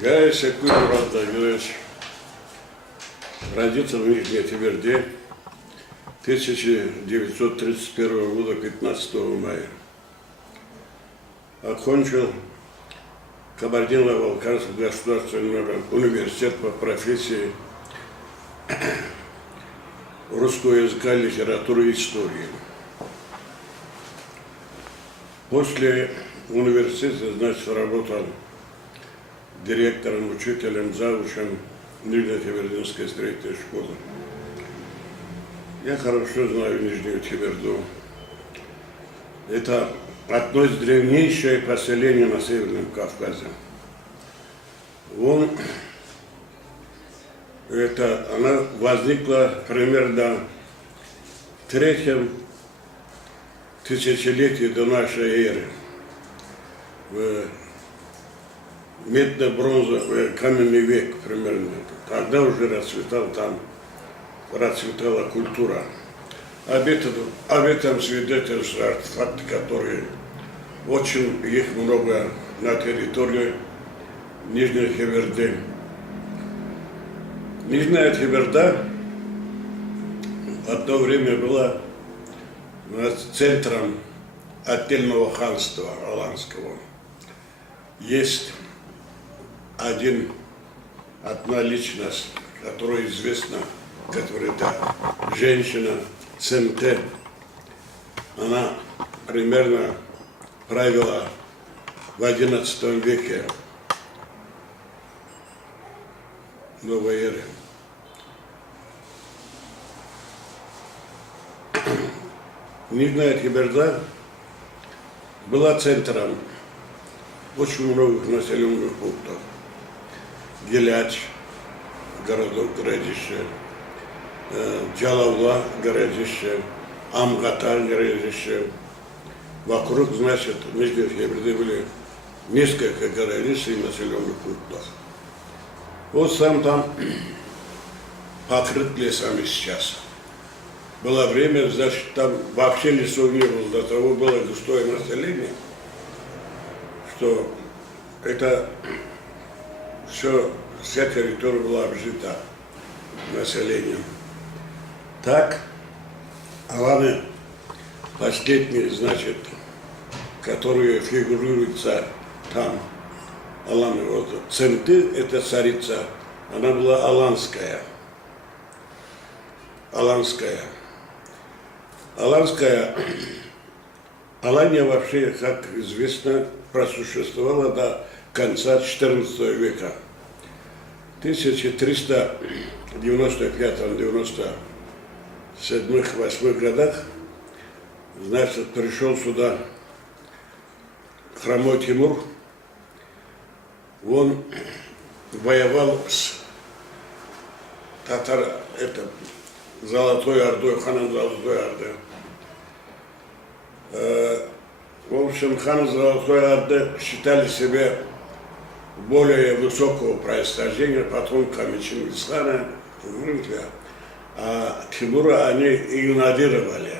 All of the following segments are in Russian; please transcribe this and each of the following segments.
Гаис Якуб Мурат Давидович родился в Нижней Тверде 1931 года, 15 мая. Окончил Кабардино-Балкарский государственный университет по профессии русского языка, литературы и истории. После университета, значит, работал директором, учителем, завучем Нижнетвердинской строительной школы. Я хорошо знаю Нижнюю Тверду. Это одно из древнейших поселений на Северном Кавказе. Она возникла примерно в третьем тысячелетии до нашей эры. В медно-бронзовый каменный век примерно. Тогда уже расцветала культура. Об этом свидетельствуют артефакты, которые очень их много на территории Нижней Тверды. Нижняя Тверда одно время была центром отдельного ханства аланского. Есть одна личность, которая известна, которая это женщина Центе. Она примерно правила в XI веке новой эры. Нижняя Тверда была центром очень многих населенных пунктов. Геляч, городище, Джалавла, городище, Амгата, городище. Вокруг, значит, Нижней Тверды были несколько городищ и населенных пунктов. Вот сам там покрыт лесами сейчас. Было время, значит, там вообще лесов не было, до того было густое население, что это вся территория была обжита населением. Так, аланы последние, значит, которые фигурируются там, аланы, вот, Центы, это царица, она была аланская. Алания вообще, как известно, просуществовала до конца XIV века. В 1395-97-8 годах, значит, пришел сюда хромой Тимур. Он воевал с Золотой Ордой, ханом Золотой Орды. В общем, ханы Золотой Орды считали себя более высокого происхождения, потомками Чингисхана, а Тимура они игнорировали.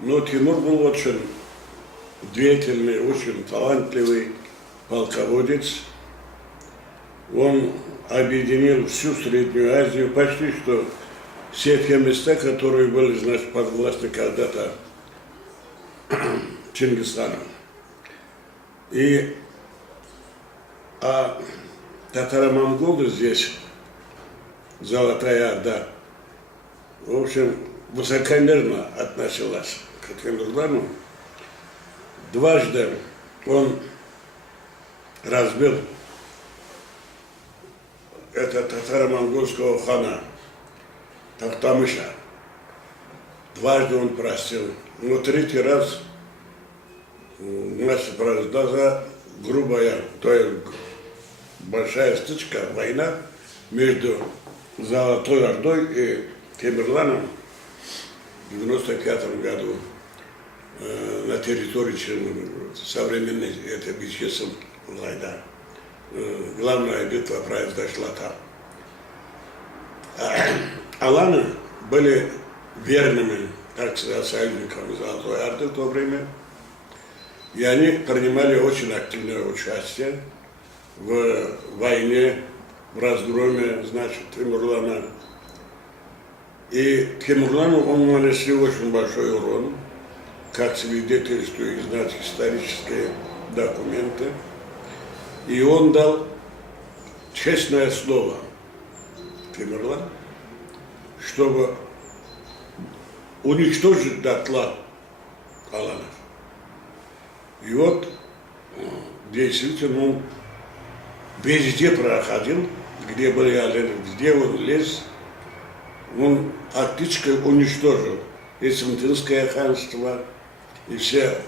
Но Тимур был очень деятельный, очень талантливый полководец. Он объединил всю Среднюю Азию, почти что все те места, которые были, значит, под властью когда-то Чингисхана. А татаро-монголы здесь, Золотая Орда, в общем, высокомерно относилась к Чингисхану. Дважды он разбил татаро-монгольского хана Тохтамыша. Дважды он простил. Но третий раз, значит, произошла грубая, то есть большая стычка, война между Золотой Ордой и Темирланом в 95 году на территории современной, это Бичесом, Лайда. Главная битва произошла там. Аланы были верными, так сказать, союзниками Золотой Орды в то время. И они принимали очень активное участие в войне, в разгроме, значит, Тимурлана. И Тимурлану он нанесли очень большой урон, как свидетельствуют, значит, исторические документы. И он дал честное слово Тимурлан, чтобы уничтожить дотла аланов. И вот действительно он везде проходил, где были аланы, где он лез, он фактически уничтожил и Сантынское ханство, и все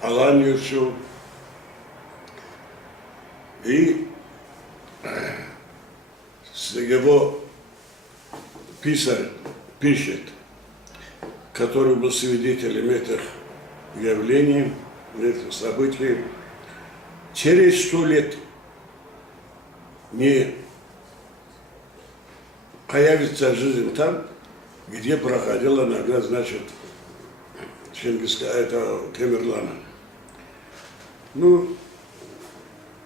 Аланию всю. И его писарь пишет, который был свидетелем этих явлений, этих событий, через 100 лет не появится жизнь там, где проходила иногда, значит, это Тимурлана. Ну,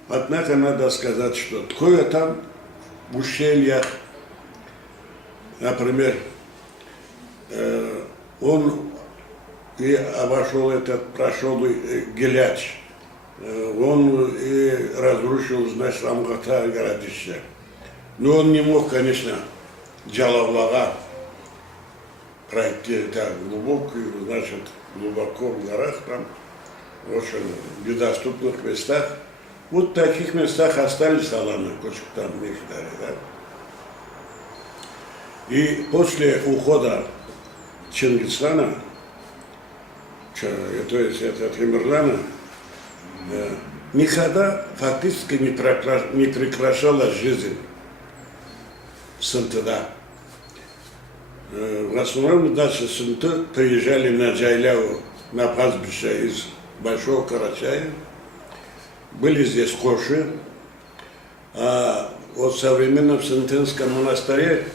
однако надо сказать, что такое там в ущельях, например, он и обошел этот прошлый Геляч, он и разрушил, значит, Амгата городище. Но он не мог, конечно, Джалавлага пройти так глубоко, значит, глубоко в горах, там, в очень недоступных местах. Вот в таких местах остались аланы, кучку там некоторые, да. И после ухода Чингисхана, то есть это Тимурлана, никогда фактически не прекращалась жизнь Сантыда. В основном наши сынты приезжали на Джайляву, на пастбище из Большого Карачая. Были здесь коши. А вот в современном Сантынском монастыре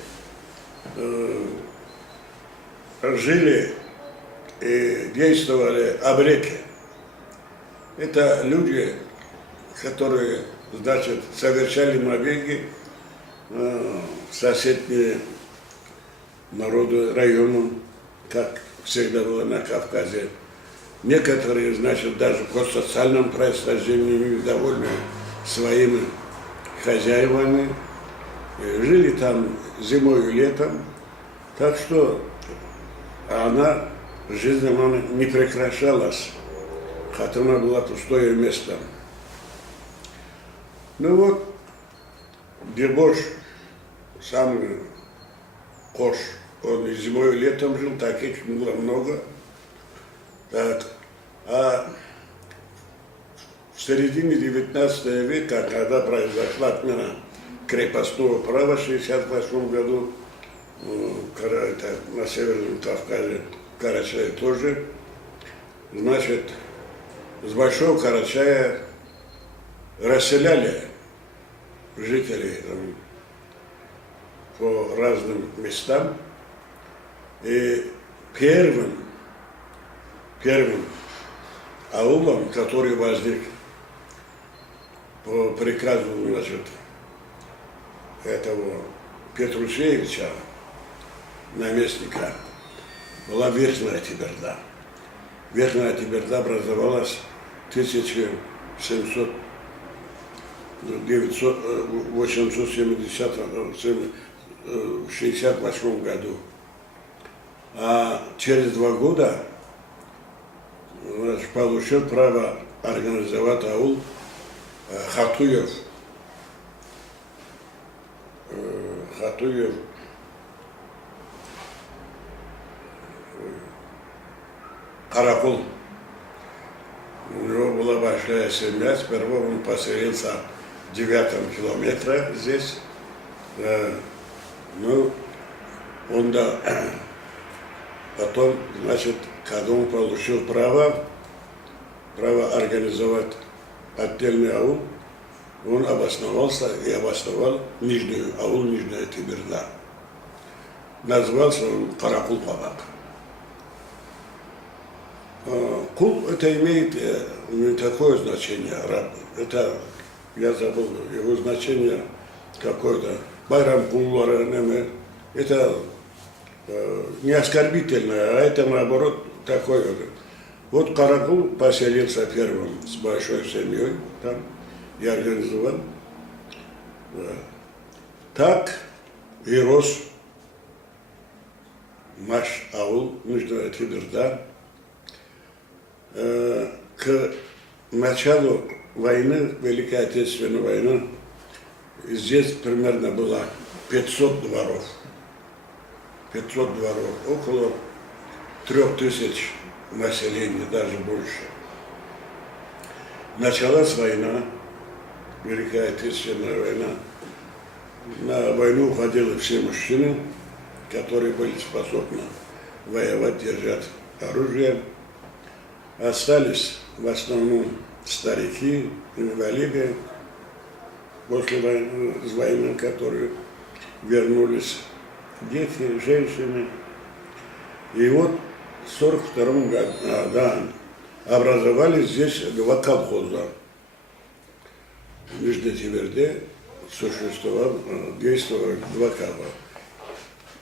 жили и действовали абреки. Это люди, которые, значит, совершали набеги в соседние народы, районы, как всегда было на Кавказе. Некоторые, значит, даже по социальному происхождению недовольны своими хозяевами, жили там зимой и летом. Так что жизнь она не прекращалась, хотя она была пустое место. Ну вот, Дебош, сам Кош, он и зимой и летом жил, таких было много. Так. А в середине 19 века, когда произошла отмена крепостного права в 1968 году, на Северном Кавказе, в Карачае тоже, значит, с Большого Карачая расселяли жителей по разным местам. И первым аулом, который возник по приказу, значит, этого Петрушевича, наместника, была Верхняя Тиберда. Верхняя Тиберда образовалась в 1868 году. А через 2 года, значит, получил право организовать аул Хатуев. Каракул. У него была большая семья, сперва он поселился в 9 километре здесь. Ну, он потом, значит, когда он получил право организовать отдельный аул, он обосновался и обосновал аул Нижняя Тиберда. Назвался он Каракул-Пабак. Кул это имеет не такое значение, раб. Это я забыл его значение какое-то, Байрам Куллара, это не оскорбительное, а это наоборот такое. Вот Каракул поселился первым с большой семьей там, я организовал. Так и рос наш аул, Нижняя Тиберда. К началу войны, Великой Отечественной войны, здесь примерно было 500 дворов. 500 дворов, около 3000 населения, даже больше. Началась война, Великая Отечественная война. На войну уходили все мужчины, которые были способны воевать, держать оружие. Остались в основном старики, инвалиды после войны, которые вернулись, дети, женщины. И вот в 1942 году образовались здесь два колхоза. В Нижней Тиберде действовали два колхоза.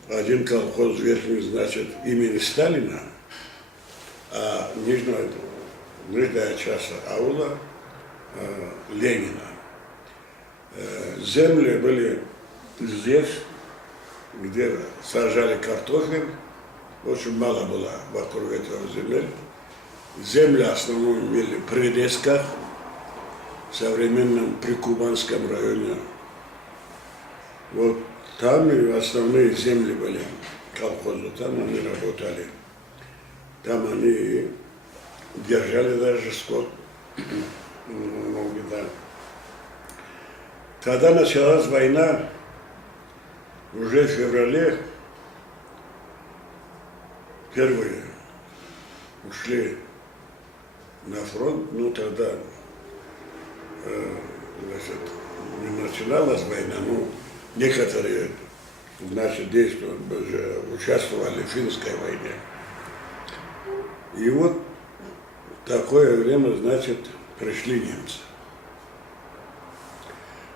Один колхоз верхний, значит, имени Сталина, а нижняя часть аула Ленина. Земли были здесь, где сажали картофель, очень мало было вокруг этого земель. Земли в основном имели при Резках, в современном Прикубанском районе. Вот там и основные земли были, колхозы, там они работали. Там они держали даже скот. Когда началась война, уже в феврале первые ушли на фронт, ну тогда значит, не начиналась война, но некоторые значит, участвовали в финской войне. И вот в такое время, значит, пришли немцы.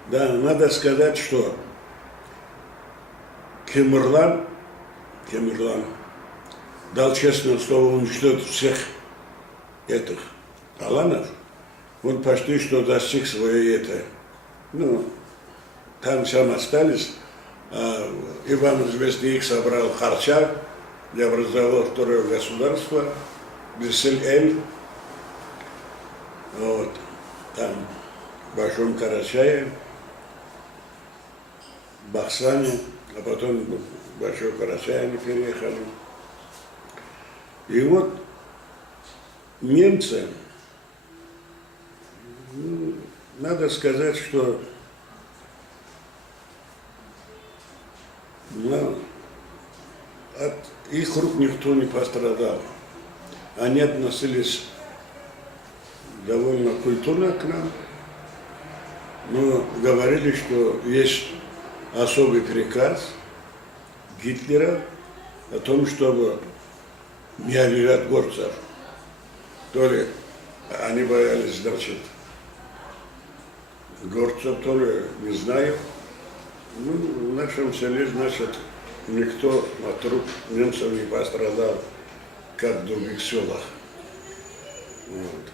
Да, надо сказать, что Темирлан дал честное слово уничтожить всех этих аланов. Он почти что достиг своей там сам остались. Иван Известный их собрал Харча, я образовал второе государство, Брюссель-Эль, вот, там в Большом Карачае, Бахсане, а потом в Большой Карачай они переехали. И вот немцы, надо сказать, что от их рук никто не пострадал. Они относились довольно культурно к нам, но говорили, что есть особый приказ Гитлера о том, чтобы не обижать горцев. То ли они боялись, значит, горцев, то ли не знаю. Ну, в нашем селе, значит, никто от рук немцев не пострадал, как в других селах. Вот.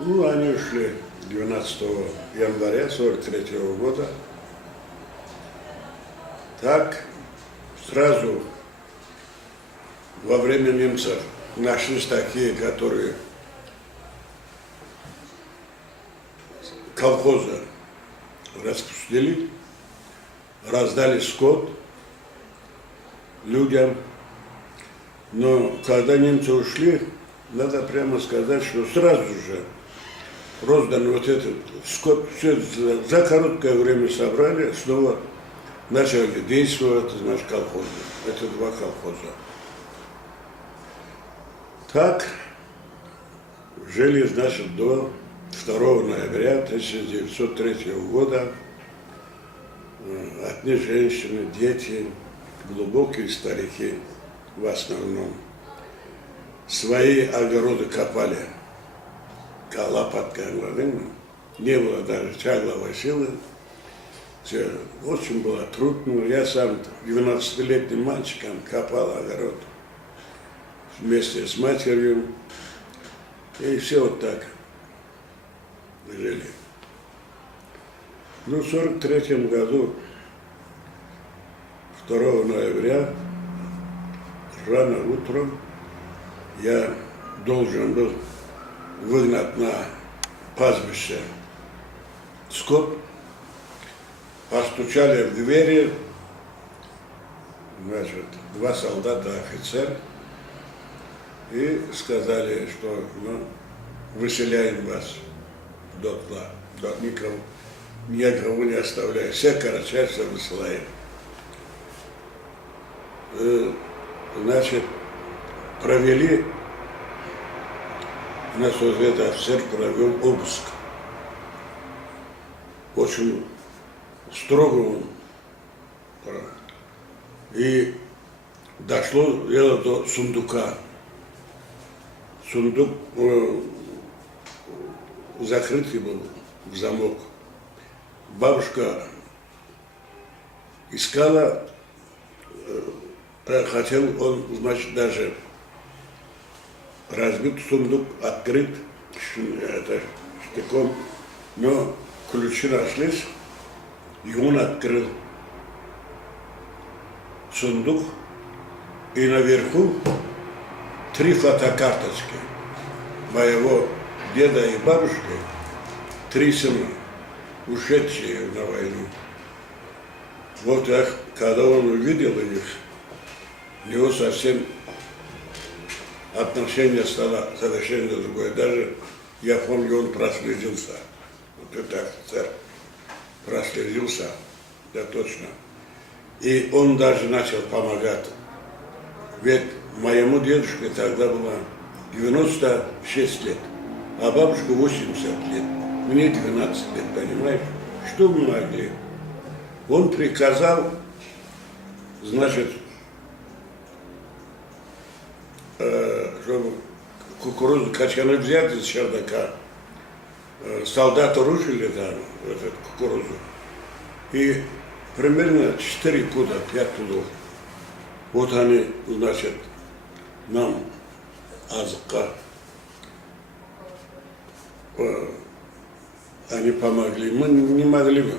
Ну, они ушли 12 января 1943 года. Так, сразу во время немцев нашлись такие, которые колхозы распустили, раздали скот людям. Но когда немцы ушли, надо прямо сказать, что сразу же роздан вот этот скот, все за короткое время собрали, снова начали действовать, значит, колхозы. Это два колхоза. Так жили, значит, до 2 ноября 1903 года. Одни женщины, дети, глубокие старики в основном. Свои огороды копали, кола под Кангладым, не было даже тягловой силы. Все очень было трудно. Я сам 12-летним мальчиком копал огород вместе с матерью. И все вот так жили. Ну, в 1943 году, 2 ноября, рано утром, я должен был выгнать на пастбище скот. Постучали в двери, значит, 2 солдата, офицер, и сказали, что мы выселяем вас дотла, никого не оставляем, всех карачайцев высылаем. Значит, провели, наш офицер провел обыск. Очень строго он. И дошло дело до сундука. Сундук закрытый был в замок. Бабушка искала, хотел он, значит, даже разбит сундук, открыт это, штыком, но ключи нашлись, и он открыл сундук, и наверху 3 фотокарточки моего деда и бабушки, 3 сына, ушедшие на войну. Вот я, когда он увидел их, у него совсем отношение стало совершенно другое. Даже, я помню, он прослезился. Вот этот офицер прослезился, да точно. И он даже начал помогать. Ведь моему дедушке тогда было 96 лет, а бабушке 80 лет. Мне 12 лет, понимаешь? Что мы могли? Он приказал, значит, чтобы кукурузу качаны взять из чердака. Солдаты рушили там эту кукурузу. И примерно 4 пуда, 5 пудов. Вот они, значит, нам азыка, они помогли. Мы не могли бы.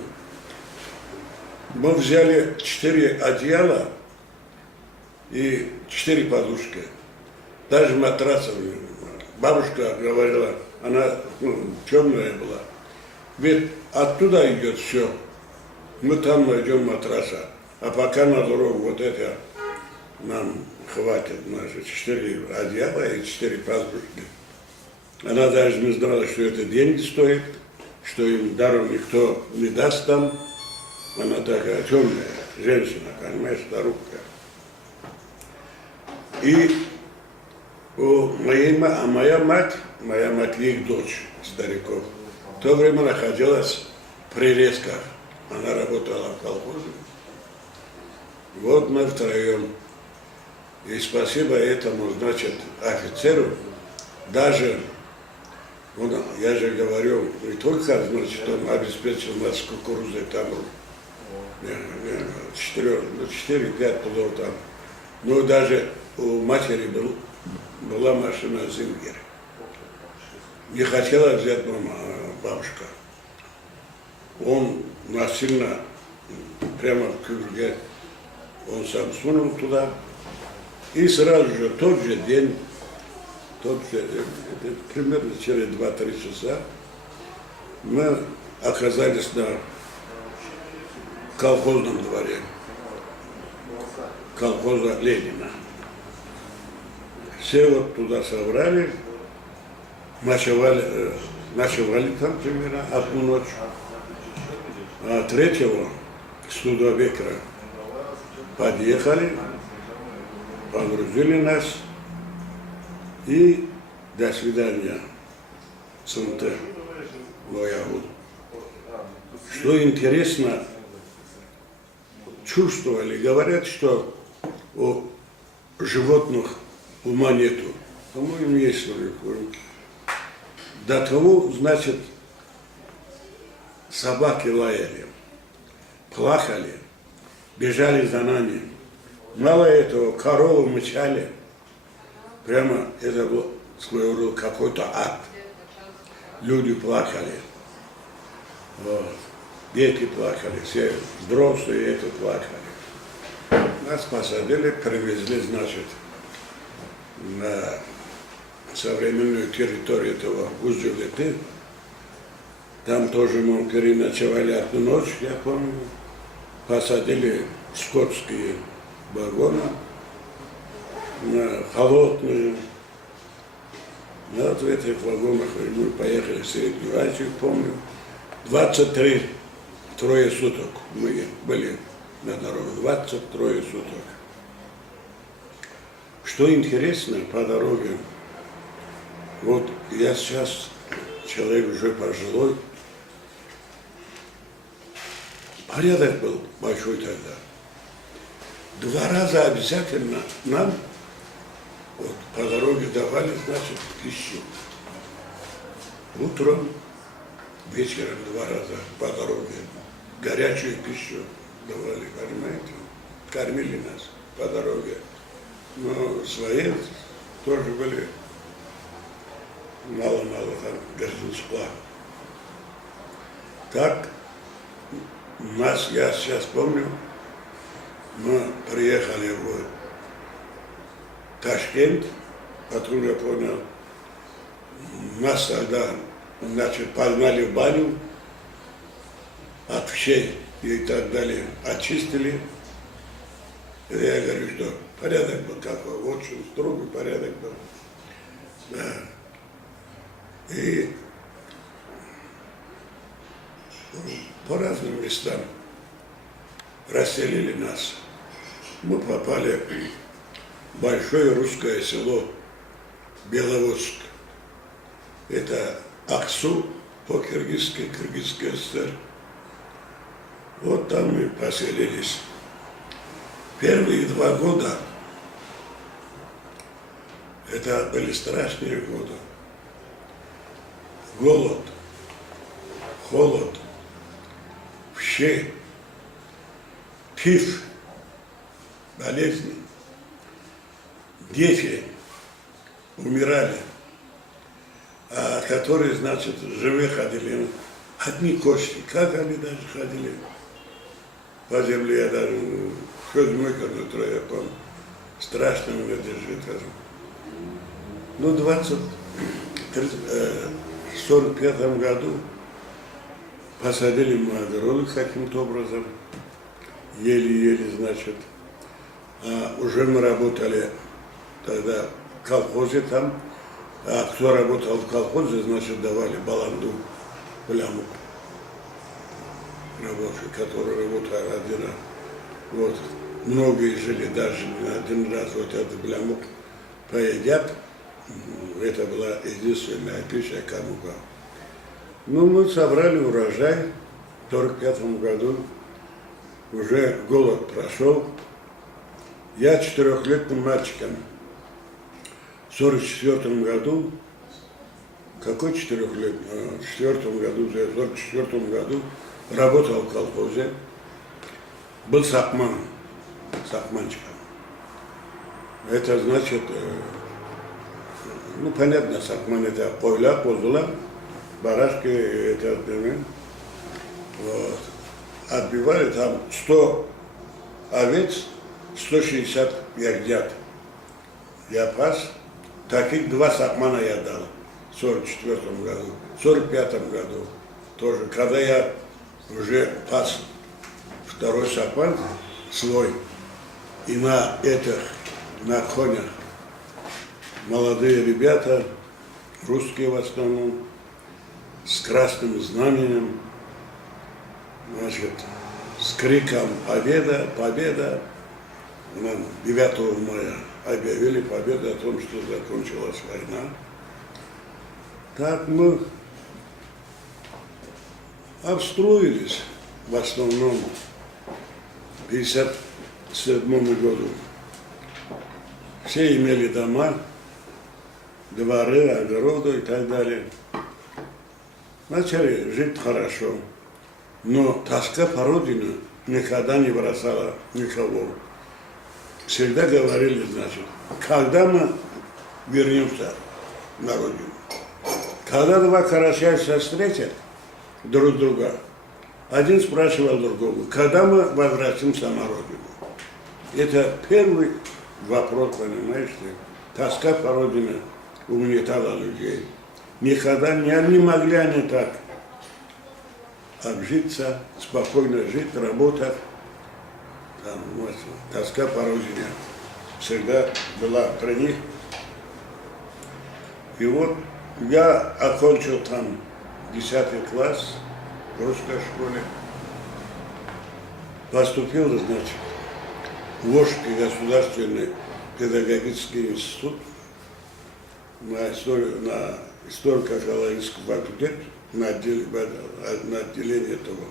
Мы взяли 4 одеяла и 4 подушки. Даже матрасов не было. Бабушка говорила, она темная была. Ведь оттуда идет все. Мы там найдем матраса. А пока на дорогу вот это нам хватит, значит, 4 одеяла и 4 подушки. Она даже не знала, что это деньги стоит, что им даром никто не даст там. Она такая темная женщина, понимаешь, старушка. И моя мать, их дочь, стариков, в то время находилась в Прирезках. Она работала в колхозе. Вот мы втроем. И спасибо этому, значит, офицеру, даже, я же говорю, не только, значит, он обеспечил нас кукурузой там, 4-5 пудов там. Но даже у матери была машина Зингер. Не хотела взять бабушка. Он насильно, прямо в кюрге, он сам сунул туда. И сразу же, тот же день, примерно через 2-3 часа, мы оказались на колхозном дворе, колхоза Ленина. Все вот туда собрали, ночевали там примерно одну ночь. А 3-го с туда вечера подъехали, погрузили нас и до свидания, Сунте, Боягуд. Что интересно, чувствовали, говорят, что у животных ума нету. По-моему, есть у них. До того, значит, собаки лаяли, плакали, бежали за нами. Мало этого, коровы мычали. Прямо это был своего рода какой-то ад. Люди плакали. Вот. Дети плакали, все взрослые это плакали. Нас посадили, привезли, значит, на современную территорию этого Усть-Джулеты. Там тоже мы переночевали одну ночь, я помню. Посадили в скотские вагоны, на холодные. И вот в этих вагонах мы поехали в Среднюю Азию, помню. 23 суток мы были на дороге, 23 суток. Что интересно по дороге, вот я сейчас человек уже пожилой, порядок был большой тогда. 2 раза обязательно нам вот, по дороге давали, значит, пищу. Утром, вечером 2 раза по дороге горячую пищу давали, понимаете? Кормили нас по дороге. Но свои тоже были мало-мало там горшинства. Так, нас, я сейчас помню, мы приехали в Ташкент, потом я понял, нас тогда, значит, погнали в баню, от вщей и так далее, очистили. И я говорю, что порядок был такой, очень строгий порядок был. Да. И по разным местам расселили нас. Мы попали в большое русское село Беловодск. Это Аксу по-киргизски, Кыргызской ССР. Вот там мы поселились. Первые 2 года это были страшные годы. Голод, холод, вщи, тиф, болезни. Дети умирали, а которые, значит, живые ходили, одни кости, как они даже ходили по земле, я даже хозмыкер утро, я помню, страшно меня держит. Ну, в 45 году посадили мы огороды каким-то образом, еле-еле, значит, а уже мы работали тогда в колхозе там, а кто работал в колхозе, значит, давали баланду, пляму рабочий, который работал 1 раз. Вот. Многие жили даже не 1 раз, вот этот пляму поедят. Это была единственная пища, кому как. Ну, мы собрали урожай в 1945 году, уже голод прошел. Я 4-летним мальчиком в 1944 году, какой 4-летний, в 4 году, в 1944 году работал в колхозе, был сапманом, сапманчиком. Это значит, ну понятно, сапман это ойла, козула, барашки, это, вот. Отбивали там 100 овец, 160 ягнят. Я пас, таких 2 сапмана я дал в 1944 году, в 1945 году тоже, когда я уже пас 2-й сапан свой, и на этих, на конях молодые ребята, русские в основном, с красным знаменем, значит, с криком «Победа! Победа!» Нам 9 мая объявили победу о том, что закончилась война. Так мы обстроились в основном в 1957 году. Все имели дома, дворы, огороды и так далее. Начали жить хорошо. Но тоска по родине никогда не бросала никого. Всегда говорили, значит, когда мы вернемся на родину. Когда два карачаевца встретят друг друга, один спрашивал другого, когда мы возвратимся на родину. Это первый вопрос, понимаешь ли. Тоска по родине угнетала людей. Никогда не могли они так обжиться, спокойно жить, работать. Там, вот, тоска по родине всегда была при них. И вот я окончил там 10 класс в русской школе. Поступил, значит, в Волжский государственный педагогический институт на историко-филологический факультет, на отделение этого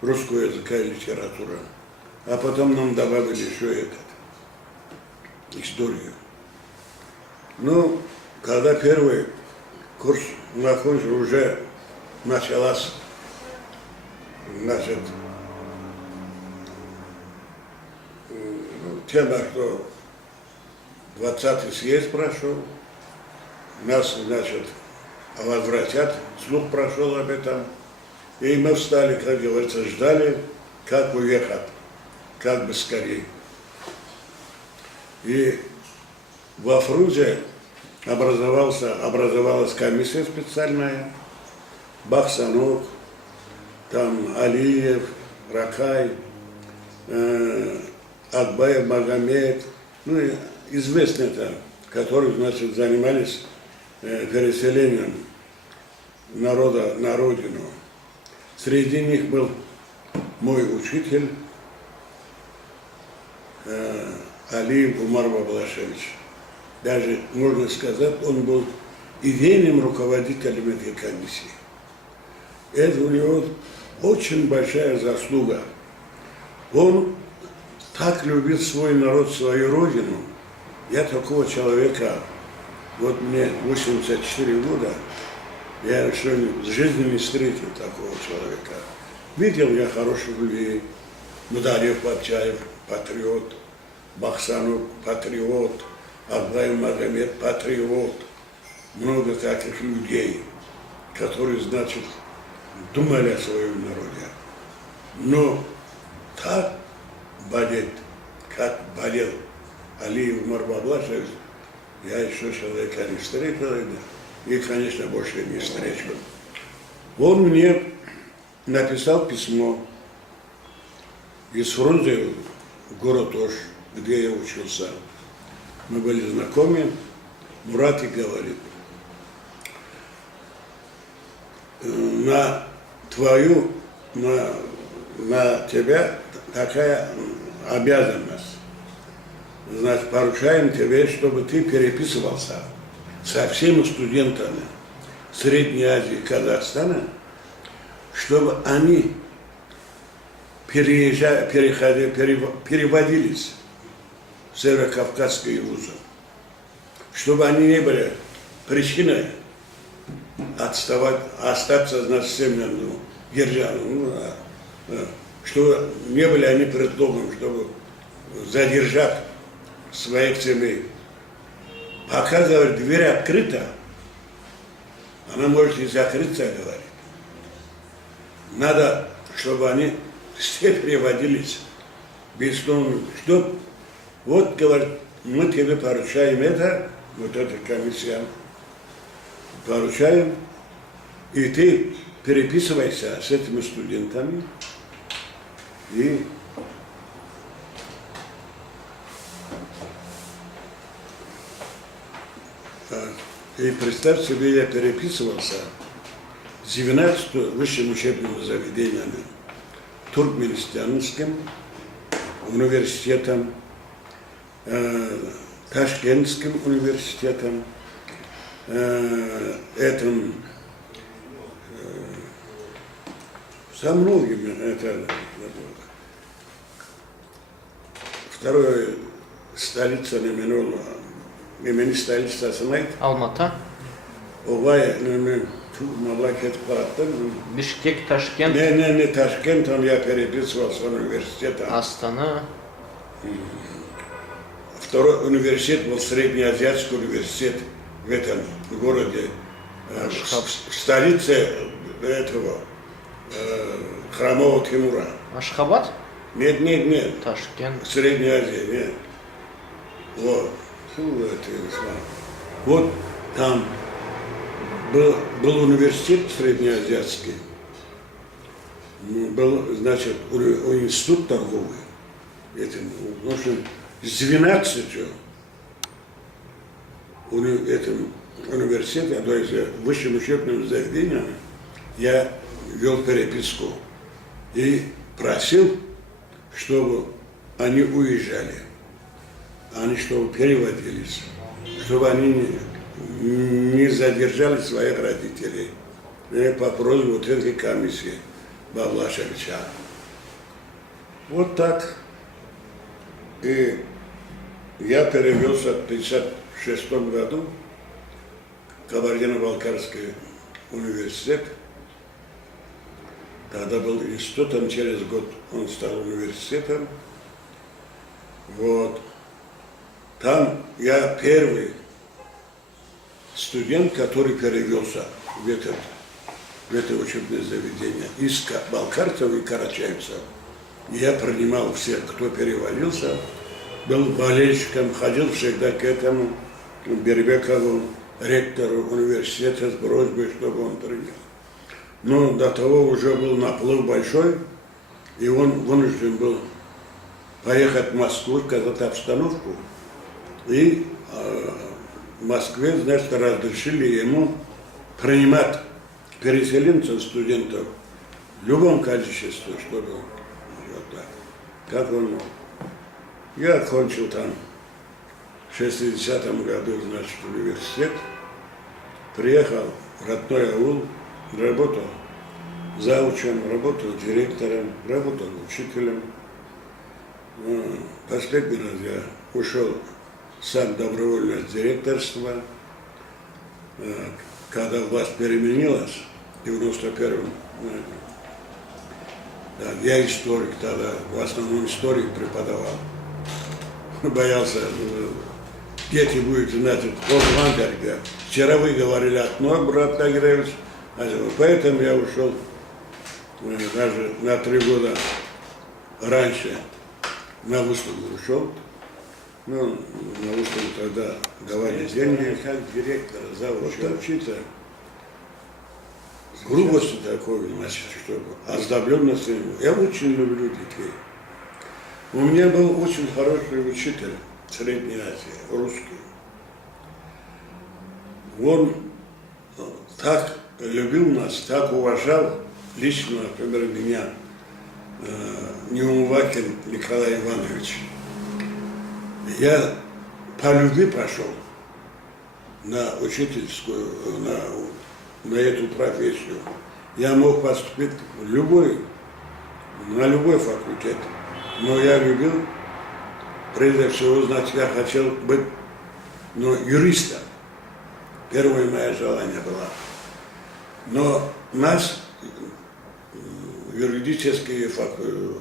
русского языка и литературы. А потом нам добавили еще историю. Ну, когда первый курс закончил, уже началась, значит, тема, что 20-й съезд прошел, нас, значит, возвратят, слух прошел об этом, и мы встали, как говорится, ждали, как уехать, как бы скорее. И во Фрунзе образовалась комиссия специальная, Бахсанов, там Алиев, Ракай, Акбаев, Магомед, ну и известные там, которые, значит, занимались переселением народа на родину. Среди них был мой учитель Алиев Умар Баблашевич. Даже, можно сказать, он был идейным руководителем этой комиссии. Это у него очень большая заслуга. Он так любил свой народ, свою родину. Я такого человека, вот мне 84 года, я еще в жизни не встретил такого человека. Видел я хороших людей. Мударев Патчаев, патриот, Бахсанов, патриот, Абгаев Магомед, патриот. Много таких людей, которые, значит, думали о своем народе. Но так болеть, как болел Алиев Умар Баблашевич, я еще человека не встретил, и, конечно, больше не встречу. Он мне написал письмо из Фрунзе, город Ош, где я учился. Мы были знакомы. Мурат и говорит, на тебя такая обязанность. Значит, поручаем тебе, чтобы ты переписывался со всеми студентами Средней Азии и Казахстана, чтобы они переводились в северокавказские вузы, чтобы они не были причиной остаться, значит, семьям державным, чтобы не были они предлогом, чтобы задержать своих семей. Пока, говорит, дверь открыта, она может и закрыться, говорит. Надо, чтобы они все переводились без того, что вот, говорит, мы тебе поручаем это, вот эта комиссия, поручаем, и ты переписывайся с этими студентами, и представь себе, я переписывался с 12 высшим учебным заведением, Туркменистанским университетом, Ташкентским университетом, со многими, второе столица имени столица Санайт. Алмата. Олай, Мамлакет Параттан. Бишкек, Ташкент, Не Ташкент, там я переписывался в университет. Астана. Второй университет был Среднеазиатский университет в этом городе, в столице этого храмового Тимура. Ашхабад? Нет, Ташкент. Средняя Азия, нет. Вот. Вот там был университет среднеазиатский, был, значит, институт торговый, этим, в общем, с 12 этим университетом, то есть высшим учебным заведением, я вел переписку и просил, чтобы они уезжали, чтобы переводились, чтобы они не задержали своих родителей по просьбе вот этой комиссии Баблашевича. Вот так. И я перевелся в 1956 году в Кабардино-Балкарский университет. Тогда был институтом, через год он стал университетом. Вот. Там я первый студент, который перевелся в это учебное заведение из балкарцев и карачаевцев. Я принимал всех, кто перевалился, был болельщиком, ходил всегда к этому Бербекову, ректору университета с просьбой, чтобы он принял. Но до того уже был наплыв большой, и он вынужден был поехать в Москву, сказать обстановку. И в Москве, значит, разрешили ему принимать переселенцев, студентов в любом количестве, чтобы вот так. Как он мог. Я окончил там в 60-м году, значит, университет, приехал в родной аул, работал заучем, работал директором, работал учителем. Последний раз я ушел сам добровольно с директорства, когда власть переменилась, в 91-м. Да, я историк тогда, в основном историк преподавал. Боялся, дети будут знать, вчера вы говорили одно, брат Тагирович, поэтому я ушел даже на 3 года раньше на выставку ушел. Ну, на выставку тогда давали деньги, как директор, завуча, учителя. Грубостью такой, значит, чтобы оздобленностью. Я очень люблю детей. У меня был очень хороший учитель в Средней Азии, русский. Он так любил нас, так уважал лично, например, меня, Неумывакин Николай Иванович. Я по любви пошел на учительскую, на эту профессию. Я мог поступить на любой факультет, но я любил, прежде всего, значит, я хотел быть юристом. Первое мое желание было. Но нас юридические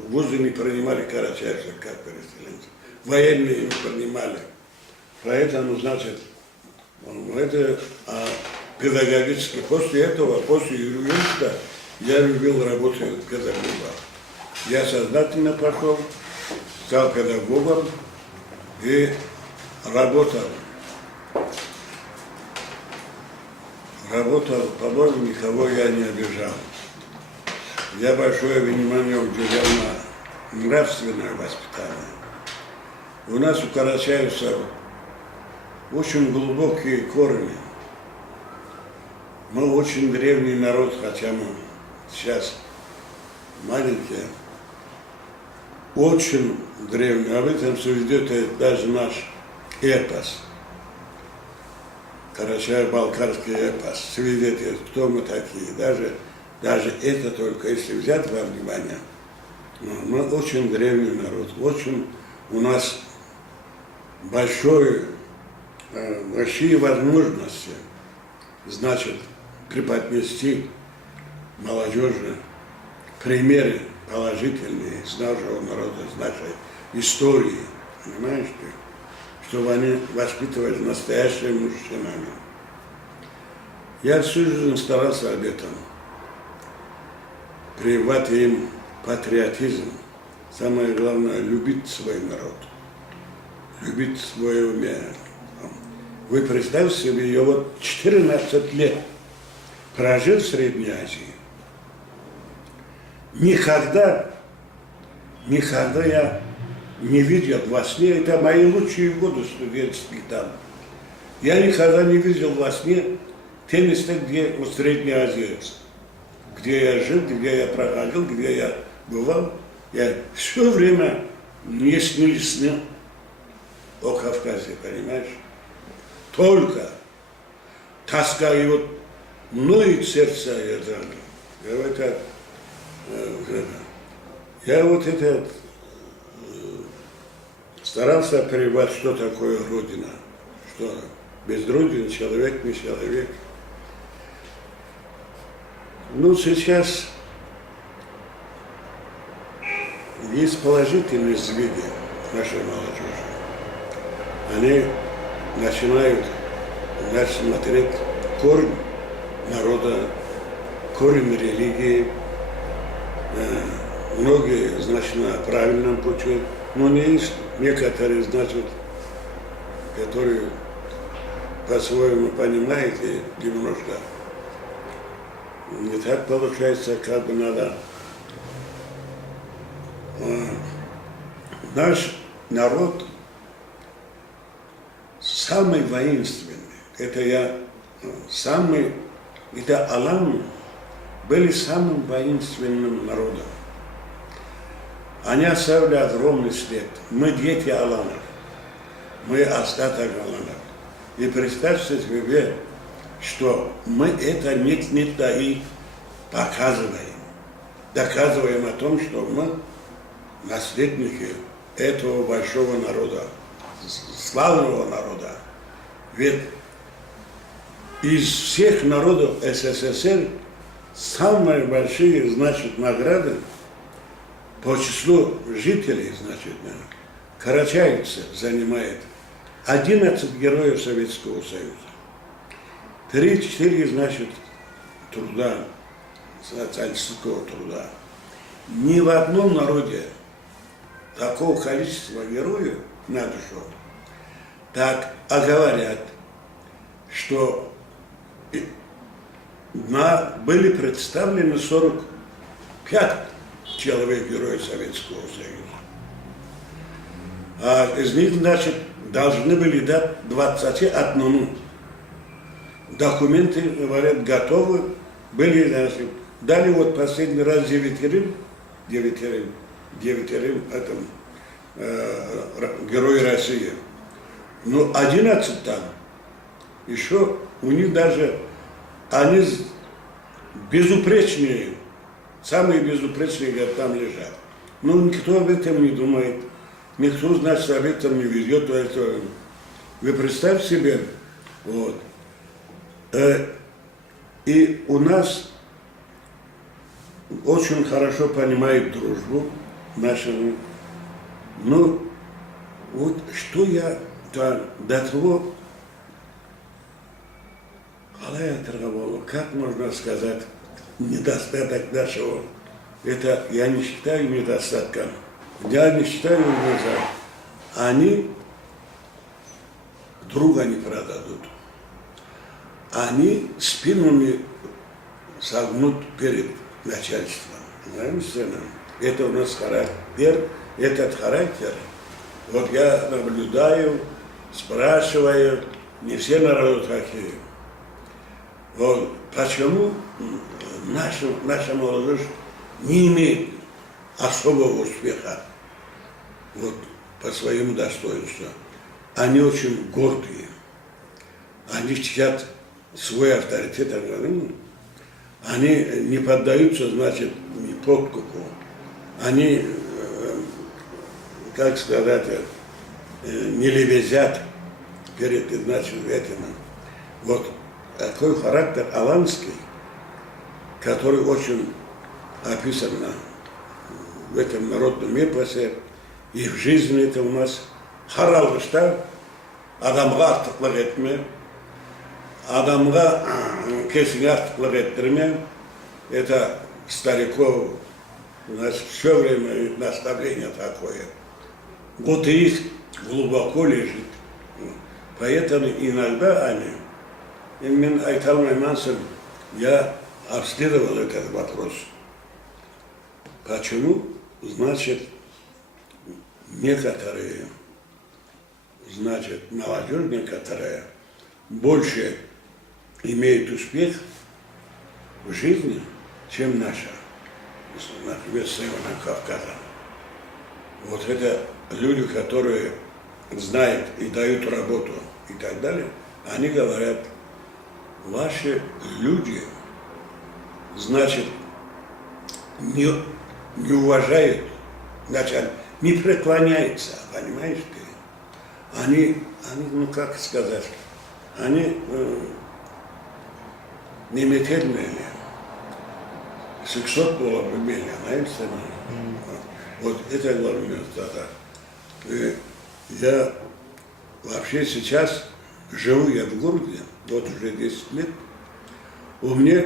вузы не принимали карачаевцев как переселенцев. Военные не принимали. Поэтому, значит, это педагогически. После этого, после юриста, я любил работать педагогом. Я сознательно пошел, стал педагогом и работал. По-моему, никого я не обижал. Я большое внимание уделял на нравственное воспитание. У нас у карачаевцев очень глубокие корни. Мы очень древний народ, хотя мы сейчас маленькие. Очень древний. Об этом свидетельствует даже наш эпос. Карачаево-Балкарский эпос. Свидетельствует, кто мы такие. Даже это только, если взять во внимание, мы очень древний народ. Очень у нас большие возможности. Значит, преподнести молодежи примеры положительные с нашего народа, с нашей истории, понимаешь ты? Чтобы они воспитывались настоящими мужчинами. Я всю жизнь старался об этом. Прививать им патриотизм. Самое главное, любить свой народ. Любить свое умение. Вы представьте себе, я вот 14 лет прожил в Средней Азии. Никогда я не видел во сне, это мои лучшие годы студенческие там. Я никогда не видел во сне те места, где в Средней Азии, где я жил, где я проходил, где я бывал. Я все время мне снились сны о Кавказе, понимаешь? Только тоска и вот ноет сердце, я вот это старался прививать, что такое Родина, что без Родины человек не человек. Ну, сейчас есть положительные сдвиги нашей молодежи. Они начинают смотреть корень народа, корень религии. Многие, значит, на правильном пути, но не есть некоторые, значит, которые по-своему понимают и немножко не так получается, как бы надо. Наш народ самый воинственный. Это Алан были самым воинственным народом. Они оставили огромный след. Мы дети Аланов. Мы остаток Аланов. И представьте себе, что мы это нет-нет-да и показываем. Доказываем о том, что мы наследники этого большого народа, славного народа. Ведь из всех народов СССР самые большие, значит, награды по числу жителей, значит, Карачаевцы занимает 11 героев Советского Союза. 3-4, значит, труда, социалистического труда. Ни в одном народе такого количества героев на душу. Так, а говорят, что были представлены 45 человек героев Советского Союза. А из них, значит, должны были дать 21. Документы, говорят, готовы. Были, значит, дали вот последний раз 9 этому, герой России. Но 11 там. Еще у них даже, они безупречные, самые безупречные, говорят, там лежат. Но никто об этом не думает. Никто, значит, об этом не ведет. Вы представьте себе, вот. И у нас очень хорошо понимают дружбу нашу. Ну, вот что я до того, как можно сказать, недостаток нашего, это я не считаю недостатком. Я не считаю недостатком. Они друга не продадут. Они спинами согнут перед начальством. Понимаете? Это у нас характер. Этот характер, вот я наблюдаю, спрашиваю, не все народы такие. Вот почему наша молодежь не имеет особого успеха вот, по своему достоинству. Они очень гордые. Они хотят свой авторитет. Они не поддаются, значит, ни подкупу. Они, как сказать, не лебезят перед, значит, этим. Вот такой характер аланский, который очень описан в этом народном эпосе, и в жизни это у нас. Харалгышта, адамға артықлық етме, адамға кесіне артықлық еттірме, это стариков, у нас все время наставление такое. Вот и их глубоко лежит. Поэтому иногда они, именно Айталмай Мансен, я обследовал этот вопрос. Почему? Значит, некоторые, молодежь некоторая больше имеет успех в жизни, чем наша, например, с Северного Кавказа. Вот это люди, которые знают и дают работу и так далее, они говорят, ваши люди, значит, не уважают, значит, не преклоняются, понимаешь ты? Они, ну как сказать, они не метельные, сексот было бы менее, знаете? Вот это главное тогда. Я вообще сейчас живу я в городе, вот уже 10 лет, у меня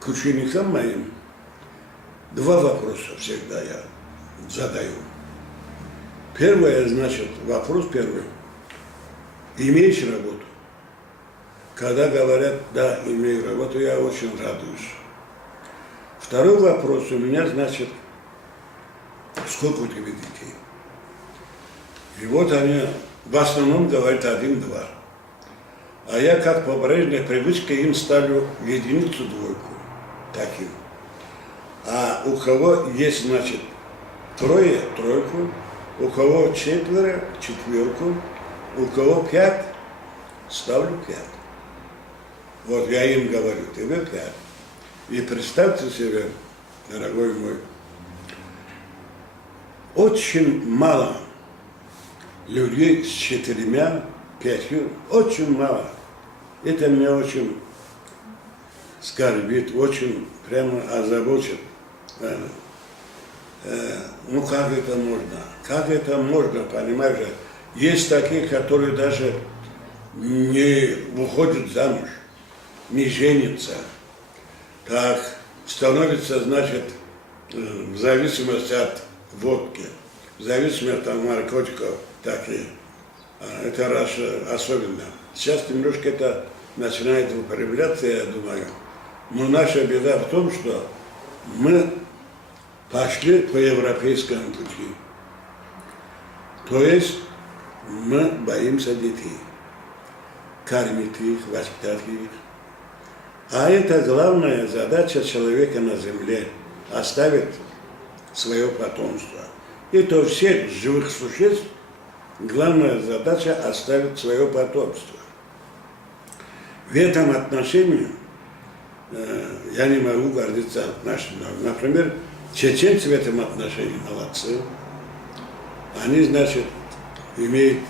к ученикам моим 2 вопроса всегда я задаю. Первое, значит, вопрос первый. Имеешь работу? Когда говорят, да, имею работу, я очень радуюсь. Второй вопрос у меня, значит, сколько у тебя детей? И вот они в основном говорят 1-2. А я как по брежной привычке им ставлю 1-2 таким. А у кого есть, значит, 3, 3, у кого 4, 4, у кого 5, ставлю 5. Вот я им говорю, тебе 5. И представьте себе, дорогой мой, очень мало людей с 4, 5, очень мало. Это меня очень скорбит, очень прямо озабочит. Ну как это можно? Как это можно, понимаешь? Есть такие, которые даже не выходят замуж, не женятся. Так, становится, значит, в зависимости от водки, в зависимости от наркотиков, такие. Это раньше особенно. Сейчас немножко это начинает употребляться, я думаю. Но наша беда в том, что мы пошли по европейскому пути. То есть мы боимся детей, кормить их, воспитать их. А это главная задача человека на земле – оставить свое потомство. Это у всех живых существ главная задача – оставить свое потомство. В этом отношении я не могу гордиться нашим народом. Например, чеченцы в этом отношении молодцы. Они, значит, имеют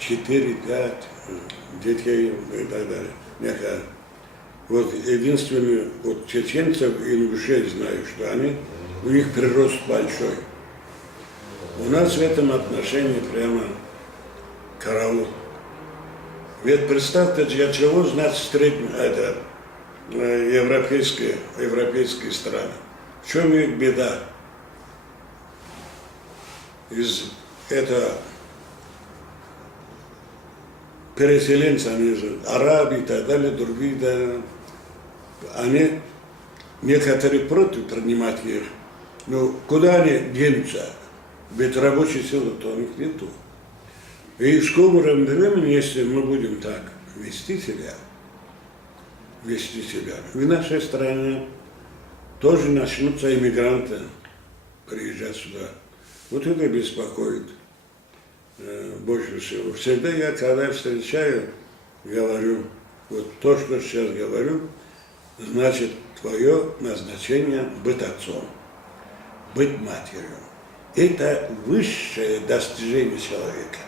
4-5 детей и так далее. Вот единственное, вот чеченцев и ингушей знаю, что у них прирост большой. У нас в этом отношении прямо караул. Ведь представьте, для чего знать это европейские страны. В чем их беда? Из этого переселенцы, они же арабы и так далее, другие, да, они некоторые против принимать их. Но куда они денутся? Ведь рабочей силы-то у них нету. И в скором времени, если мы будем так вести себя, в нашей стране тоже начнутся иммигранты приезжать сюда. Вот это беспокоит больше всего. Всегда я, когда встречаю, говорю, вот то, что сейчас говорю, значит, твое назначение быть отцом, быть матерью. Это высшее достижение человека,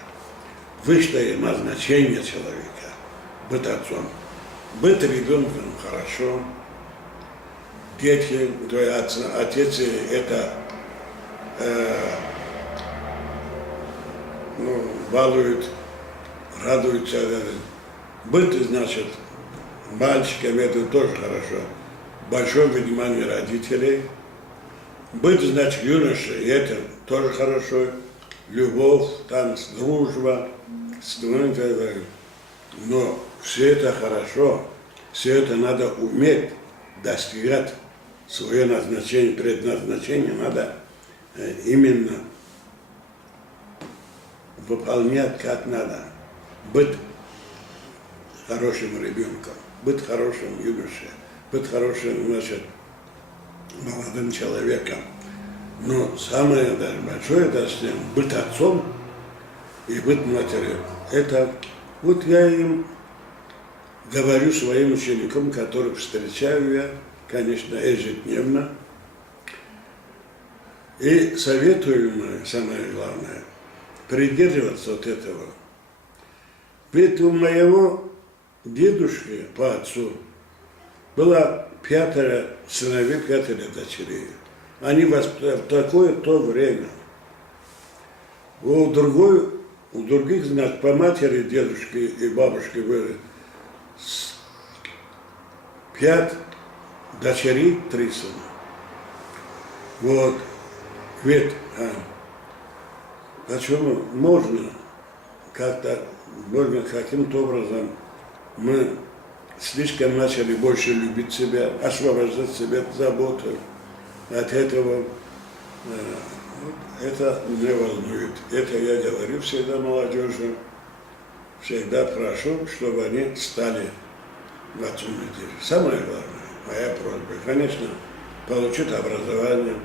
высшее назначение человека. быть отцом. Быть ребенком хорошо. Дети, твой отец это балуют, радуются. Быть, значит, мальчиком это тоже хорошо. Большое внимание родителей. Быть, значит, юношей, это тоже хорошо. Любовь, танц, дружба, но все это хорошо, все это надо уметь достигать свое назначение, предназначение надо именно выполнять как надо. Быть хорошим ребенком, быть хорошим юношей, быть хорошим, значит, молодым человеком. Но самое даже большое достижение – быть отцом и быть матерью. Это вот я им говорю своим ученикам, которых встречаю я, конечно, ежедневно. И советую им, самое главное, придерживаться от этого. Ведь у моего дедушки по отцу было 5 сыновей, 5 дочерей. Они в такое то время. У других, значит, по матери, дедушки и бабушки были 5 дочерей, 3 сына. Вот. Ведь почему можно как-то, можно каким-то образом мы слишком начали больше любить себя, освобождать себя от заботы. От этого это меня волнует. Это я говорю всегда молодежи, всегда прошу, чтобы они стали отцом и детьми. Самое главное, моя просьба, конечно, получить образование.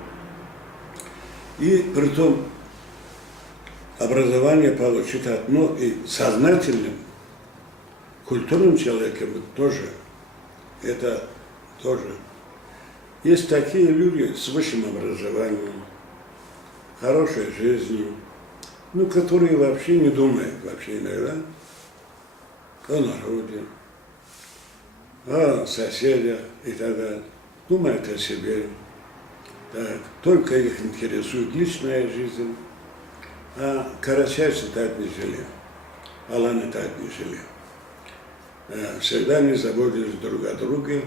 И притом образование получить одно и сознательным, культурным человеком тоже. Это тоже. Есть такие люди с высшим образованием, хорошей жизнью, которые вообще не думают вообще иногда о народе, о соседях и так далее. Думают о себе. Так, только их интересует личная жизнь, а карачайцы так не жили, аланы так не жили. Всегда не заботились друг о друге,